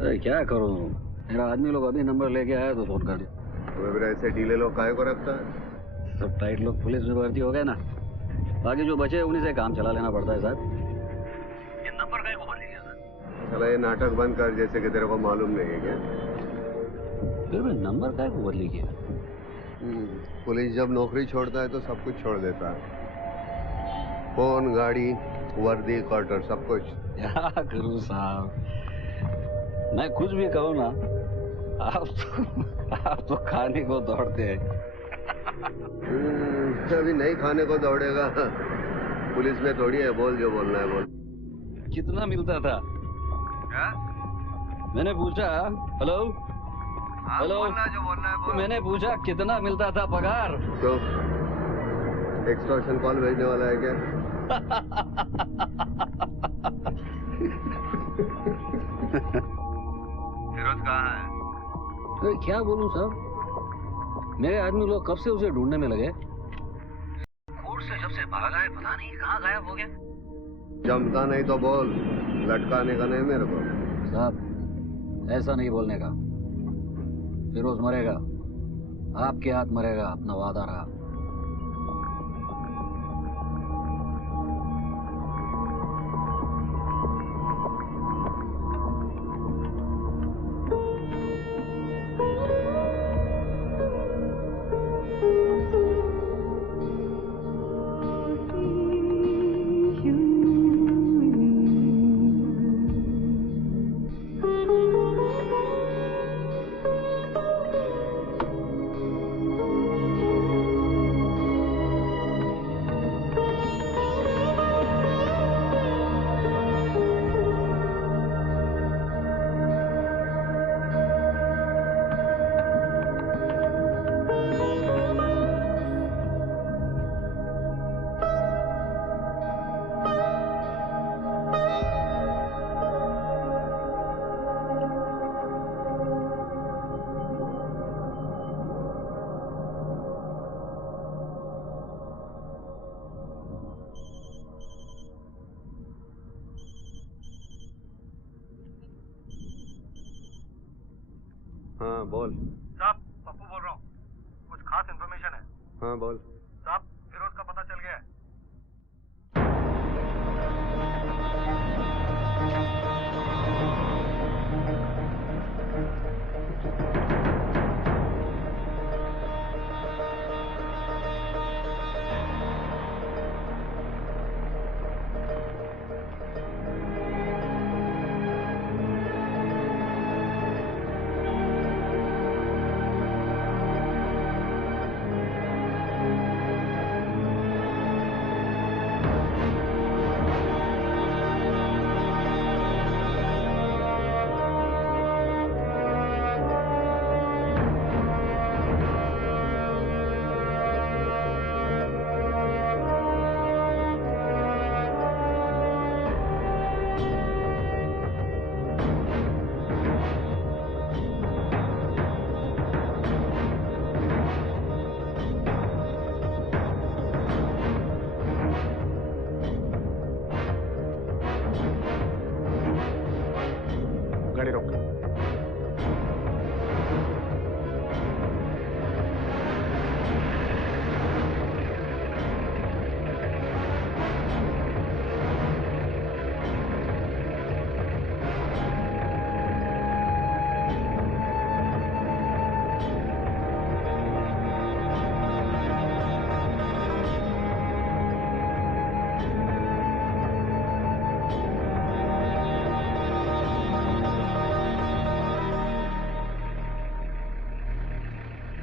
अरे क्या करूं, मेरा आदमी लोग अभी नंबर लेके आया तो फोन कर दिया। तुम्हें फिर ऐसे ढीले लोग काहे को रखता है? सब टाइट लोग पुलिस में भर्ती हो गए ना, बाकी जो बचे उन्हीं से काम चला लेना पड़ता है साहब। ये नंबर काहे को बदल गया सर? चला ये नाटक बंद कर, जैसे कि तेरे को मालूम नहीं है क्या? फिर भी नंबर काहे को बदली किया? पुलिस जब नौकरी छोड़ता है तो सब कुछ छोड़ देता है, फोन, गाड़ी, वर्दी, क्वार्टर, सब कुछ। क्या करूं साहब, मैं कुछ भी कहूँ ना आप तो खाने को दौड़ते हैं। अभी नहीं खाने को दौड़ेगा, पुलिस में थोड़ी है, बोल जो बोलना है बोल। कितना मिलता था? क्या? मैंने पूछा, हेलो हेलो, बोलना जो बोलना है बोल। मैंने पूछा कितना मिलता था पगार? तो एक्सटॉर्शन कॉल भेजने वाला है क्या? फिरोज कहाँ है? अरे क्या बोलूं साहब, मेरे आदमी लोग कब से उसे ढूंढने में लगे। कोर्ट से जब से भागा है पता नहीं कहाँ गायब हो गया। जमता नहीं तो बोल, लटकाने का नहीं मेरे को। साहब ऐसा नहीं बोलने का, फिरोज मरेगा, आपके हाथ मरेगा, अपना वादा रहा। हाँ बोल। साहब पप्पू बोल रहा हूँ, कुछ खास इन्फॉर्मेशन है। हाँ बोल।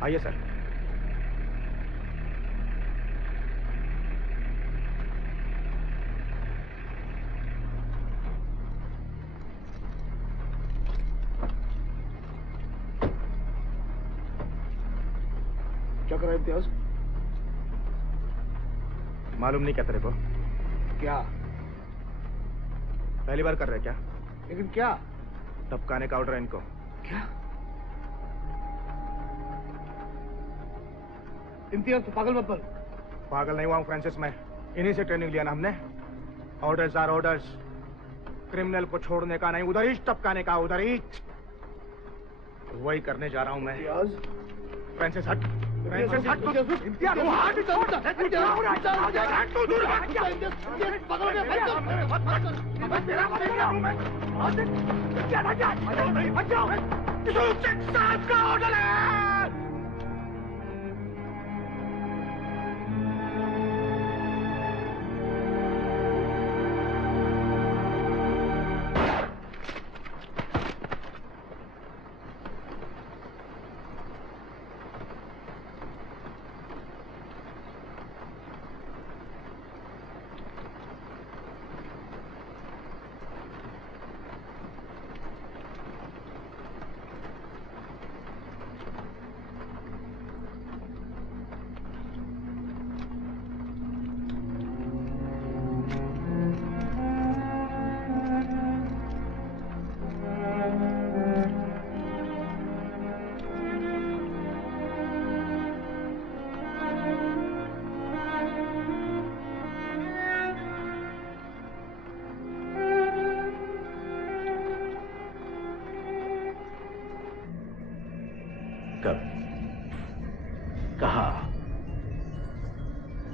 आइए सर। क्या कर रहा है इम्तियाज? मालूम नहीं क्या तेरे को? क्या? पहली बार कर रहे क्या? लेकिन क्या? टपकाने का ऑर्डर है इनको। क्या? इम्तियाज तो पागल मत बन। पागल नहीं हुआ हूं फ्रांसिस मैं, इन्हीं से ट्रेनिंग लिया ना हमने। ऑर्डर्स आर ऑर्डर्स, क्रिमिनल को छोड़ने का नहीं, उधर ही टपकाने का, उधर ही। वही करने जा रहा हूं मैं। फ्रांसिस हट, फ्रांसिस हट, इम्तियाज वो हट, तू दूर हट, पागल में मत कर, मैं तेरा बनेगा हूं मैं। हट जाओ, साहब का ऑर्डर है। कहा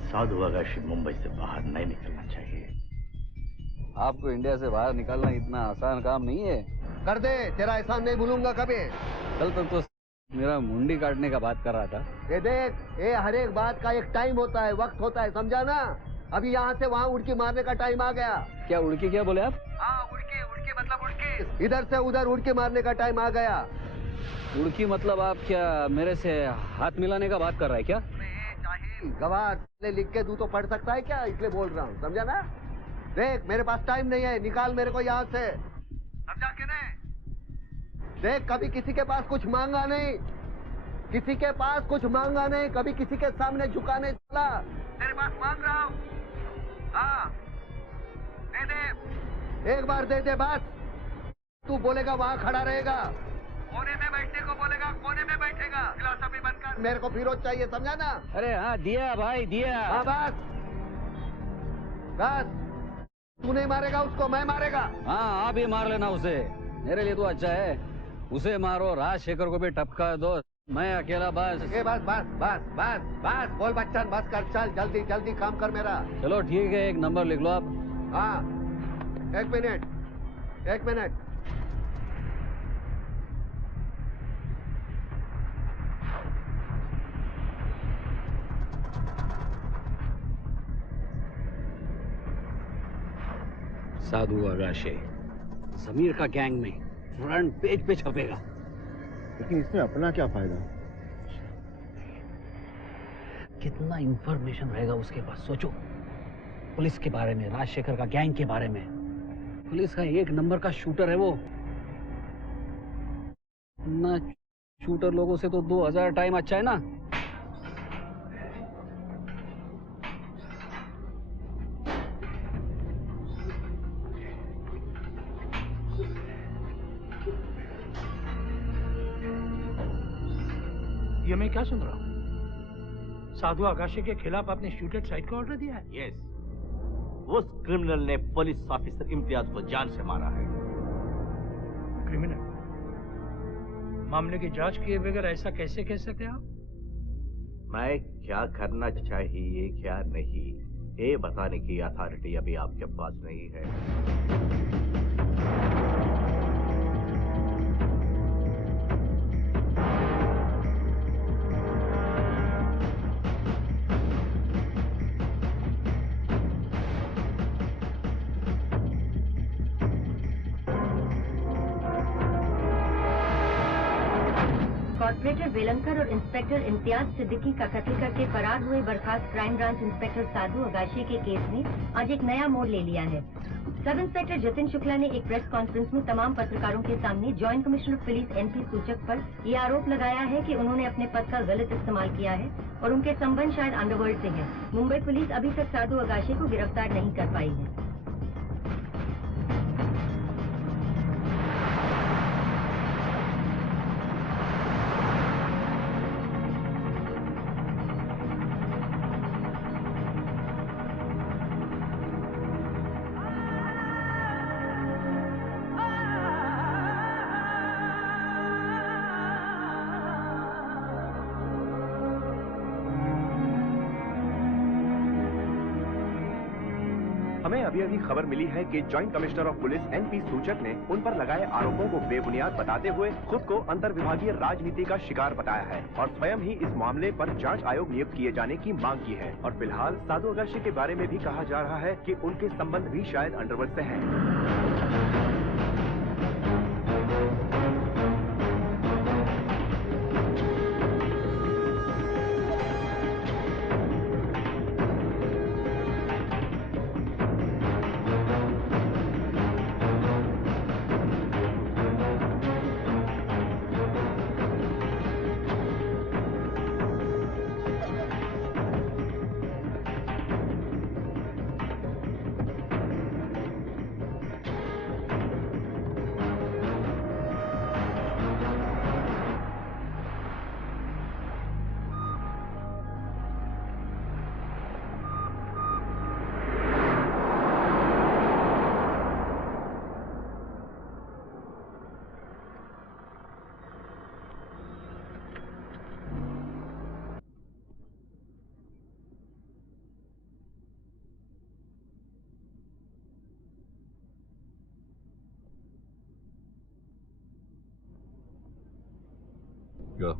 साधु आगाशी मुंबई से बाहर नहीं निकलना चाहिए। आपको इंडिया से बाहर निकलना इतना आसान काम नहीं है। कर दे, तेरा एहसान नहीं भूलूंगा कभी। कल तक तो मेरा मुंडी काटने का बात कर रहा था। ये देख, ये हर एक बात का एक टाइम होता है, वक्त होता है, समझा ना? अभी यहाँ से वहाँ उड़की मारने का टाइम आ गया। क्या उड़की क्या बोले आप? हाँ, उड़की, उड़की मतलब उड़की। इधर से उधर उड़की मारने का टाइम आ गया। उड़की मतलब आप क्या मेरे से हाथ मिलाने का बात कर रहा है क्या? गवाह लिख के तू तो पढ़ सकता है क्या, इसलिए बोल रहा हूँ, समझा ना? देख, मेरे पास टाइम नहीं है, निकाल मेरे को यहाँ से, समझा के नहीं? देख, कभी किसी के पास कुछ मांगा नहीं, किसी के पास कुछ मांगा नहीं, कभी किसी के सामने झुका नहीं चला। तेरे पास मांग रहा हूँ। हाँ, दे दे, एक बार दे दे बस। तू बोलेगा वहाँ खड़ा रहेगा, कोने में बैठने को बोलेगा, कोने में बैठेगा। फिलॉसफी बनकर मेरे को फिरोज चाहिए, समझा ना? अरे हाँ, दिया भाई दिया। हाँ बस बस, तू नहीं मारेगा उसको, मैं मारेगा। हाँ, आप ही मार लेना उसे, मेरे लिए तो अच्छा है। उसे मारो, राजशेखर को भी टपका दो, मैं अकेला बस। ए बस बस बस बस बस, बोल बच्चन बस कर, चल जल्दी जल्दी काम कर मेरा। चलो ठीक है, एक नंबर लिख लो आप। हाँ, एक मिनट, एक मिनट। साधु आगाशे समीर का गैंग में फ्रंट पेज पे छपेगा। लेकिन इसमें अपना क्या फायदा? कितना इंफॉर्मेशन रहेगा उसके पास, सोचो। पुलिस के बारे में, राजशेखर का गैंग के बारे में। पुलिस का एक नंबर का शूटर है वो। ना शूटर लोगों से तो 2000 टाइम अच्छा है ना। ये मैं क्या सुन रहा हूँ? साधु आगाशे के खिलाफ आपने शूट एट साइट का ऑर्डर दिया है? यस, उस क्रिमिनल ने पुलिस ऑफिसर इम्तियाज को जान से मारा है। क्रिमिनल? मामले की जांच किए बगैर ऐसा कैसे कह सकते आप? मैं क्या करना चाहिए क्या नहीं, ये बताने की अथॉरिटी अभी आपके पास नहीं है। कॉर्पोरेटर वेलंकर और इंस्पेक्टर इम्तियाज सिद्दीकी का कत्ल करके फरार हुए बर्खास्त क्राइम ब्रांच इंस्पेक्टर साधु अगाशी के केस ने आज एक नया मोड़ ले लिया है। सब इंस्पेक्टर जतिन शुक्ला ने एक प्रेस कॉन्फ्रेंस में तमाम पत्रकारों के सामने joint commissioner of police NP सूचक पर ये आरोप लगाया है कि उन्होंने अपने पद का गलत इस्तेमाल किया है और उनके संबंध शायद अंडरवर्ल्ड से हैं। मुंबई पुलिस अभी तक साधु अगाशी को गिरफ्तार नहीं कर पाई है। हमें अभी अभी खबर मिली है कि joint commissioner of police NP सूचक ने उन पर लगाए आरोपों को बेबुनियाद बताते हुए खुद को अंतर्विभागीय राजनीति का शिकार बताया है और स्वयं ही इस मामले पर जांच आयोग नियुक्त किए जाने की मांग की है। और फिलहाल साधु अगाशी के बारे में भी कहा जा रहा है कि उनके संबंध भी शायद अंडरवर्ल्ड से हैं। Go.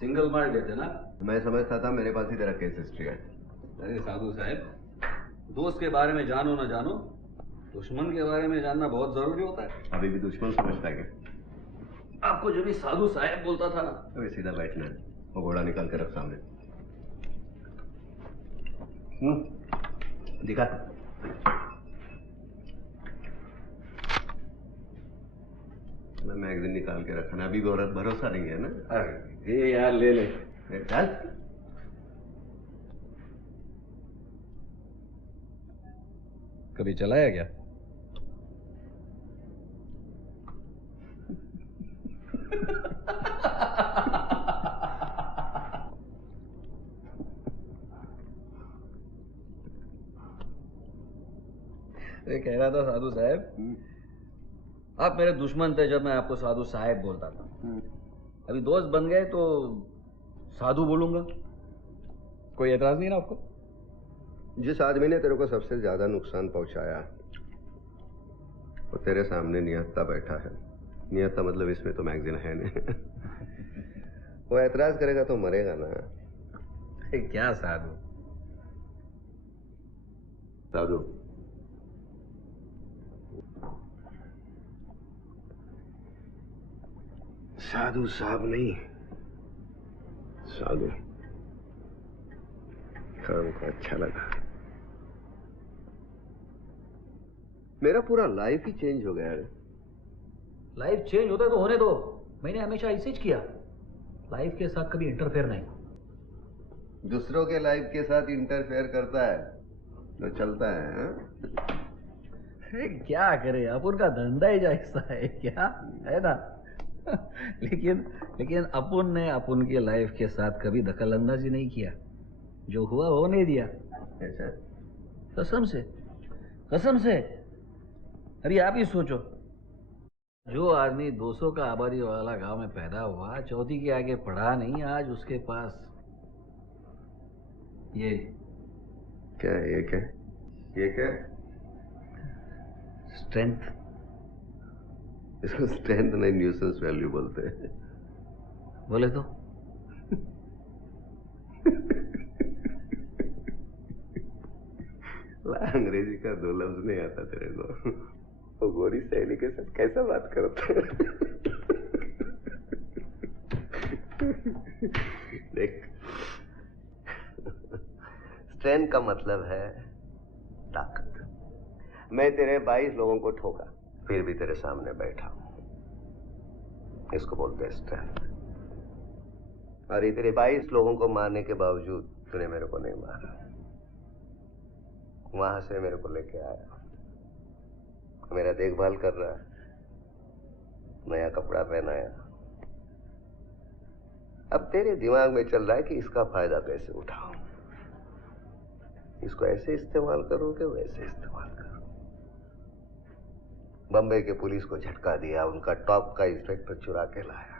सिंगल मार देते ना। मैं समझता था मेरे पास ही तेरा केस हिस्ट्री है। अरे साधु साहब, दोस्त के बारे में जानो ना जानो, दुश्मन के बारे में जानना बहुत जरूरी होता है। अभी भी दुश्मन समझता है क्या? आपको जब भी साधु साहब बोलता था ना। अभी सीधा बैठना है, वो घोड़ा निकाल के रख सामने। दिखा। मैगजीन निकाल के रखना। अभी भी औरत भरोसा नहीं है ना? अरे ये यार ले ले। चल। कभी चलाया क्या? ये कह रहा था साधु साहब, आप मेरे दुश्मन थे जब मैं आपको साधु साहब बोलता था। अभी दोस्त बन गए तो साधु बोलूंगा। कोई एतराज नहीं ना आपको? जिस आदमी ने तेरे को सबसे ज्यादा नुकसान पहुंचाया वो तेरे सामने निहत्ता बैठा है। निहत्ता मतलब इसमें तो मैगजीन है नहीं। वो एतराज करेगा तो मरेगा ना। क्या साधु? साधु साधु साहब नहीं, साधु। काम को अच्छा लगा। मेरा पूरा लाइफ ही चेंज हो गया है। लाइफ चेंज होता है तो होने दो। मैंने हमेशा ऐसे ही किया। लाइफ के साथ कभी इंटरफेयर नहीं। दूसरों के लाइफ के साथ इंटरफेयर करता है तो चलता है, हाँ? क्या करे, अपन का धंधा ही ऐसा है, क्या है ना। लेकिन अपन ने अपन की लाइफ के साथ कभी दखल अंदाजी नहीं किया, जो हुआ वो नहीं दिया। ऐसा? कसम से अभी आप ही सोचो, जो आदमी 200 का आबादी वाला गांव में पैदा हुआ, चौथी के आगे पढ़ा नहीं, आज उसके पास ये क्या है? ये क्या? स्ट्रेंथ। इसको स्ट्रेंथ नहीं, न्यूसेंस वैल्यू बोलते हैं। बोले तो अंग्रेजी का 2 लफ्ज नहीं आता तेरे को। वो गोरी सहेली के साथ कैसा बात करता है? देख, स्ट्रेंथ का मतलब है ताकत। मैं तेरे 22 लोगों को ठोका, फिर भी तेरे सामने बैठा हूं, इसको बोलते हैं स्ट्रेंथ। और ये तेरे 22 लोगों को मारने के बावजूद तूने मेरे को नहीं मारा, वहां से मेरे को लेके आया, मेरा देखभाल कर रहा है, नया कपड़ा पहनाया। अब तेरे दिमाग में चल रहा है कि इसका फायदा कैसे उठाऊं, इसको ऐसे इस्तेमाल करूं कि वैसे इस्तेमाल करूं। बम्बई के पुलिस को झटका दिया, उनका टॉप का इंस्पेक्टर चुरा के लाया,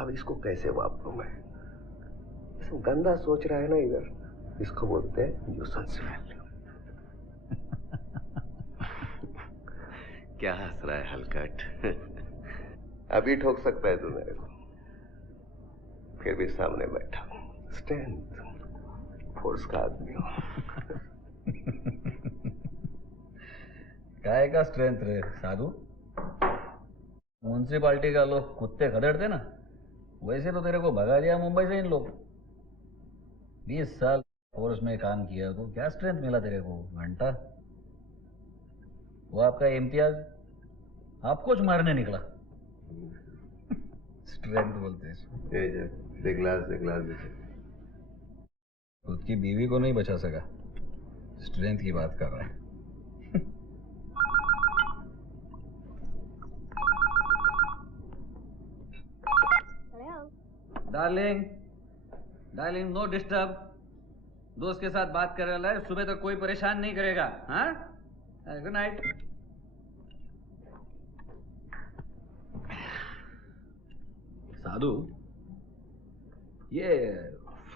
अब इसको कैसे वापरूं मैं? सब गंदा सोच रहा है ना इधर, इसको बोलते हैं न्यूसेंस वैल्यू। क्या हंस रहा है हलकट? अभी ठोक सकता है तू मेरे को, फिर भी सामने बैठा हूं, स्ट्रेंथ, फोर्स का आदमी हूं। काय का स्ट्रेंथ रे साधु? म्यूनसिपालिटी का लोग कुत्ते खदेड़ते ना, वैसे तो तेरे को भगा दिया मुंबई से इन लोग। 20 साल फोर्स में काम किया तो क्या स्ट्रेंथ मिला तेरे को? घंटा। वो आपका इम्तियाज आपको च मारने निकला। स्ट्रेंथ बोलते हैं। दे ग्लास खुद की बीवी को नहीं बचा सका, स्ट्रेंथ की बात कर रहा है। Darling no disturb. दोस्त के साथ बात कर रहा है, सुबह तक कोई परेशान नहीं करेगा। हाँ, गुड नाइट। साधु, ये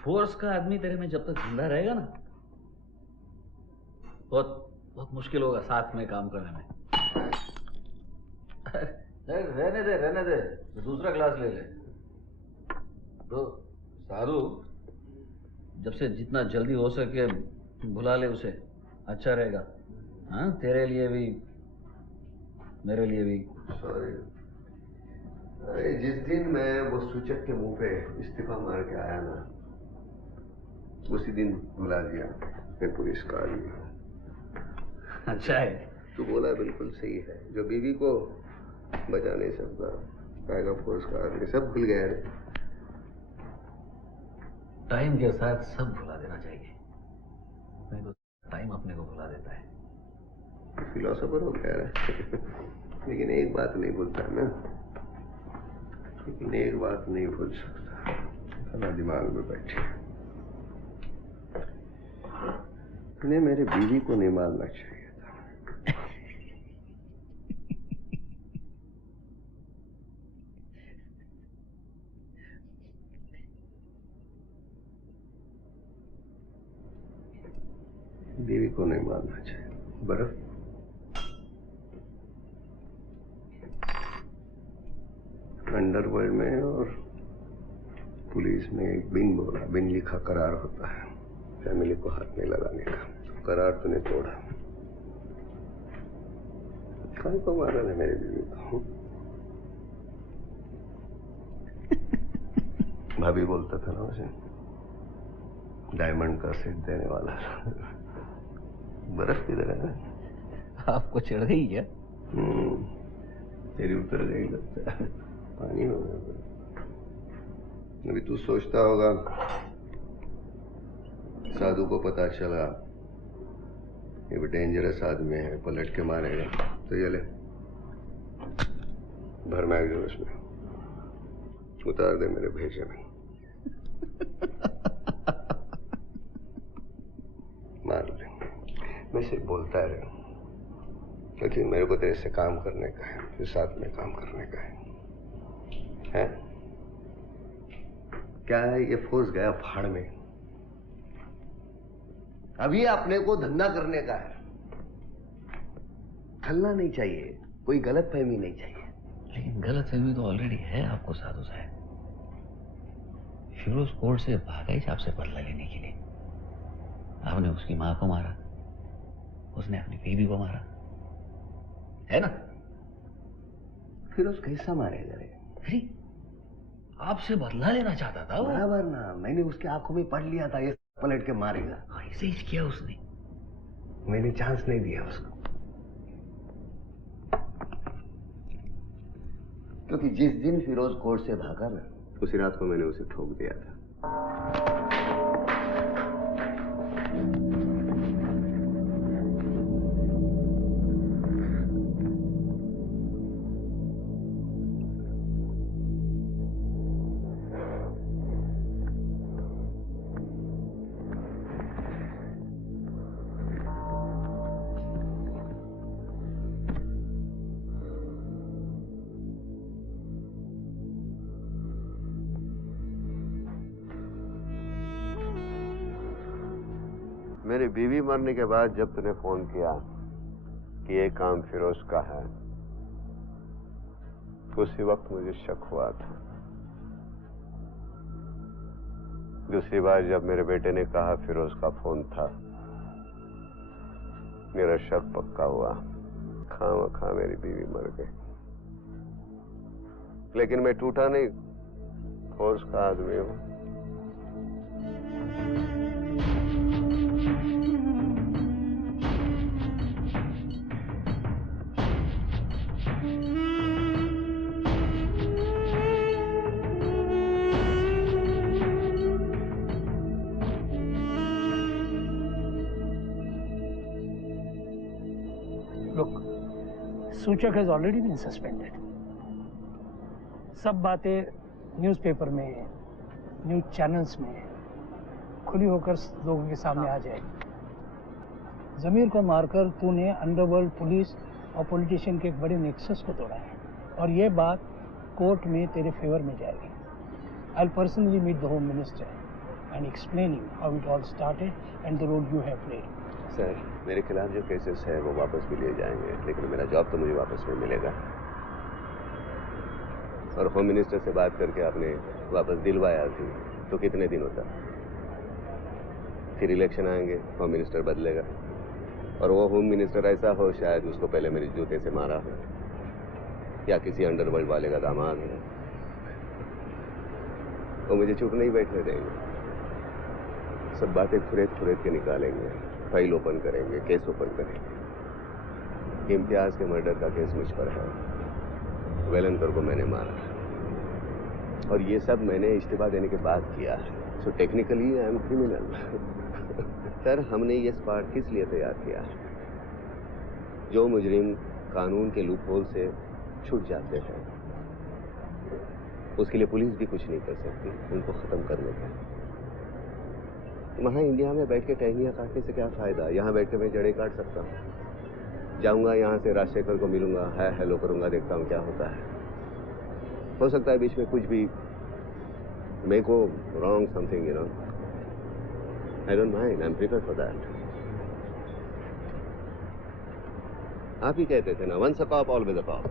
फोर्स का आदमी तेरे में जब तक जिंदा रहेगा ना, बहुत मुश्किल होगा साथ में काम करने में। रहने दे, दूसरा क्लास ले ले। तो साधु, जब से जितना जल्दी हो सके बुला ले उसे, अच्छा रहेगा। हाँ, तेरे लिए भी मेरे लिए भी। सॉरी। अरे जिस दिन मैं वो सूचक के मुंह पे इस्तीफा मार के आया ना, उसी दिन बुला दिया मैं पुलिस का आदमी। अच्छा है। तू बोला बिल्कुल सही है, जो बीवी को बचा नहीं सकता आएगा फोर्स का आदमी। सब भूल गया रे। टाइम के साथ सब भुला देना चाहिए, नहीं तो टाइम अपने को भुला देता है। फिलोसोफर हो गया रे। लेकिन एक बात नहीं भूलता मैं, लेकिन एक बात नहीं भूल सकता, अपना दिमाग में बैठे, तूने मेरे बीवी को नहीं मारना चाहिए था। बीवी को नहीं मारना चाहिए। बर्फ अंडरवर्ल्ड में और पुलिस में एक बिन लिखा करार होता है, फैमिली को हाथ नहीं लगाने का। तो करार तूने तोड़ा। कहीं को मारा ना मेरे बीवी को। भाभी बोलता था ना उसे, डायमंड का सेट देने वाला। बर्फ किधर है? आपको चढ़ गई क्या? तेरी उतर गई लगता है, पानी हो गया। अभी तू सोचता होगा साधु को पता चला ये भी डेंजरस आदमी है, पलट के मारेगा, तो ये ले भर मैगजीन में उतार दे मेरे भेजे में। मार ले, मैं सिर्फ बोलता रहा क्योंकि मेरे को तेरे से काम करने का है, फिर साथ में काम करने का है? क्या है ये फंस गया फाड़ में। अभी अपने को धंधा करने का है, छलना नहीं चाहिए, कोई गलत फहमी नहीं चाहिए। लेकिन गलत फहमी तो ऑलरेडी है आपको साधु साहब। फिरोज कोर्ट से भागा ही आपसे बदला लेने के लिए। आपने उसकी मां को मारा, उसने अपनी बीवी को मारा, है ना? फिरोज कैसा मारेगा रे? अरे आपसे बदला लेना चाहता था वो। बराबर ना, मैंने उसकी आंखों में पढ़ लिया था ये पलट के मारेगा। ऐसे ही किया उसने। मैंने चांस नहीं दिया उसको, क्योंकि जिस दिन फिरोज कोर्ट से भागा ना, उसी रात को मैंने उसे ठोक दिया था। मेरी बीवी मरने के बाद जब तूने फोन किया कि ये काम फिरोज का है, उसी वक्त मुझे शक हुआ था। दूसरी बार जब मेरे बेटे ने कहा फिरोज का फोन था, मेरा शक पक्का हुआ। खामखा मेरी बीवी मर गई, लेकिन मैं टूटा नहीं, फोर्स का आदमी हूं। सूचक हैज ऑलरेडी बीन सस्पेंडेड। सब बातें न्यूज़पेपर में, न्यूज़ चैनल्स में खुली होकर लोगों के सामने आ जाएगी। जमीर को मारकर तूने अंडरवर्ल्ड, पुलिस और पॉलिटिशियन के एक बड़े नेक्सस को तोड़ा है, और ये बात कोर्ट में तेरे फेवर में जाएगी। I will personally meet the home minister and explaining how it all started and the role you have played. Sir, मेरे खिलाफ जो केसेस है वो वापस भी लिए जाएंगे, लेकिन मेरा जॉब तो मुझे वापस नहीं मिलेगा। और होम मिनिस्टर से बात करके आपने वापस दिलवाया भी तो कितने दिन होता? फिर इलेक्शन आएंगे, होम मिनिस्टर बदलेगा, और वो होम मिनिस्टर ऐसा हो शायद उसको पहले मेरे जूते से मारा हो, या किसी अंडरवर्ल्ड वाले का दामाद हो, वो मुझे चुप नहीं बैठने देंगे। सब बातें खुरेद के निकालेंगे, फाइल ओपन करेंगे, केस ओपन करेंगे। इम्तियाज के मर्डर का केस मुझ पर है, वेलनकर को मैंने मारा, और ये सब मैंने इस्तीफा देने के बाद किया है। So technically I am criminal. Sir, हमने ये स्क्वाड किस लिए तैयार किया है? जो मुजरिम कानून के लूप होल से छूट जाते हैं, उसके लिए पुलिस भी कुछ नहीं कर सकती, उनको खत्म करने का। वहाँ इंडिया में बैठ के टहनियाँ काटने से क्या फायदा? यहाँ बैठ के मैं जड़ें काट सकता हूँ। जाऊँगा यहाँ से राजशेखर को मिलूंगा, हाय हेलो करूँगा, देखता हूँ क्या होता है। हो सकता है बीच में कुछ भी मेक को wrong something, you know, I don't mind, I am prepare for that. आप ही कहते थे ना, once a cop always a cop.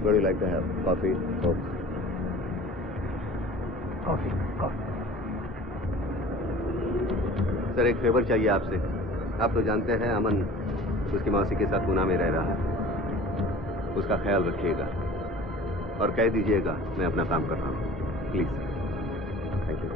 What do you like to have? Coffee? Coke? Coffee. Sir, एक फेवर चाहिए आपसे। आप तो जानते हैं अमन उसकी मौसी के साथ पुणे में रह रहा है, उसका ख्याल रखिएगा और कह दीजिएगा मैं अपना काम कर रहा हूँ, प्लीज। Thank you.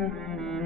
Mm-hmm.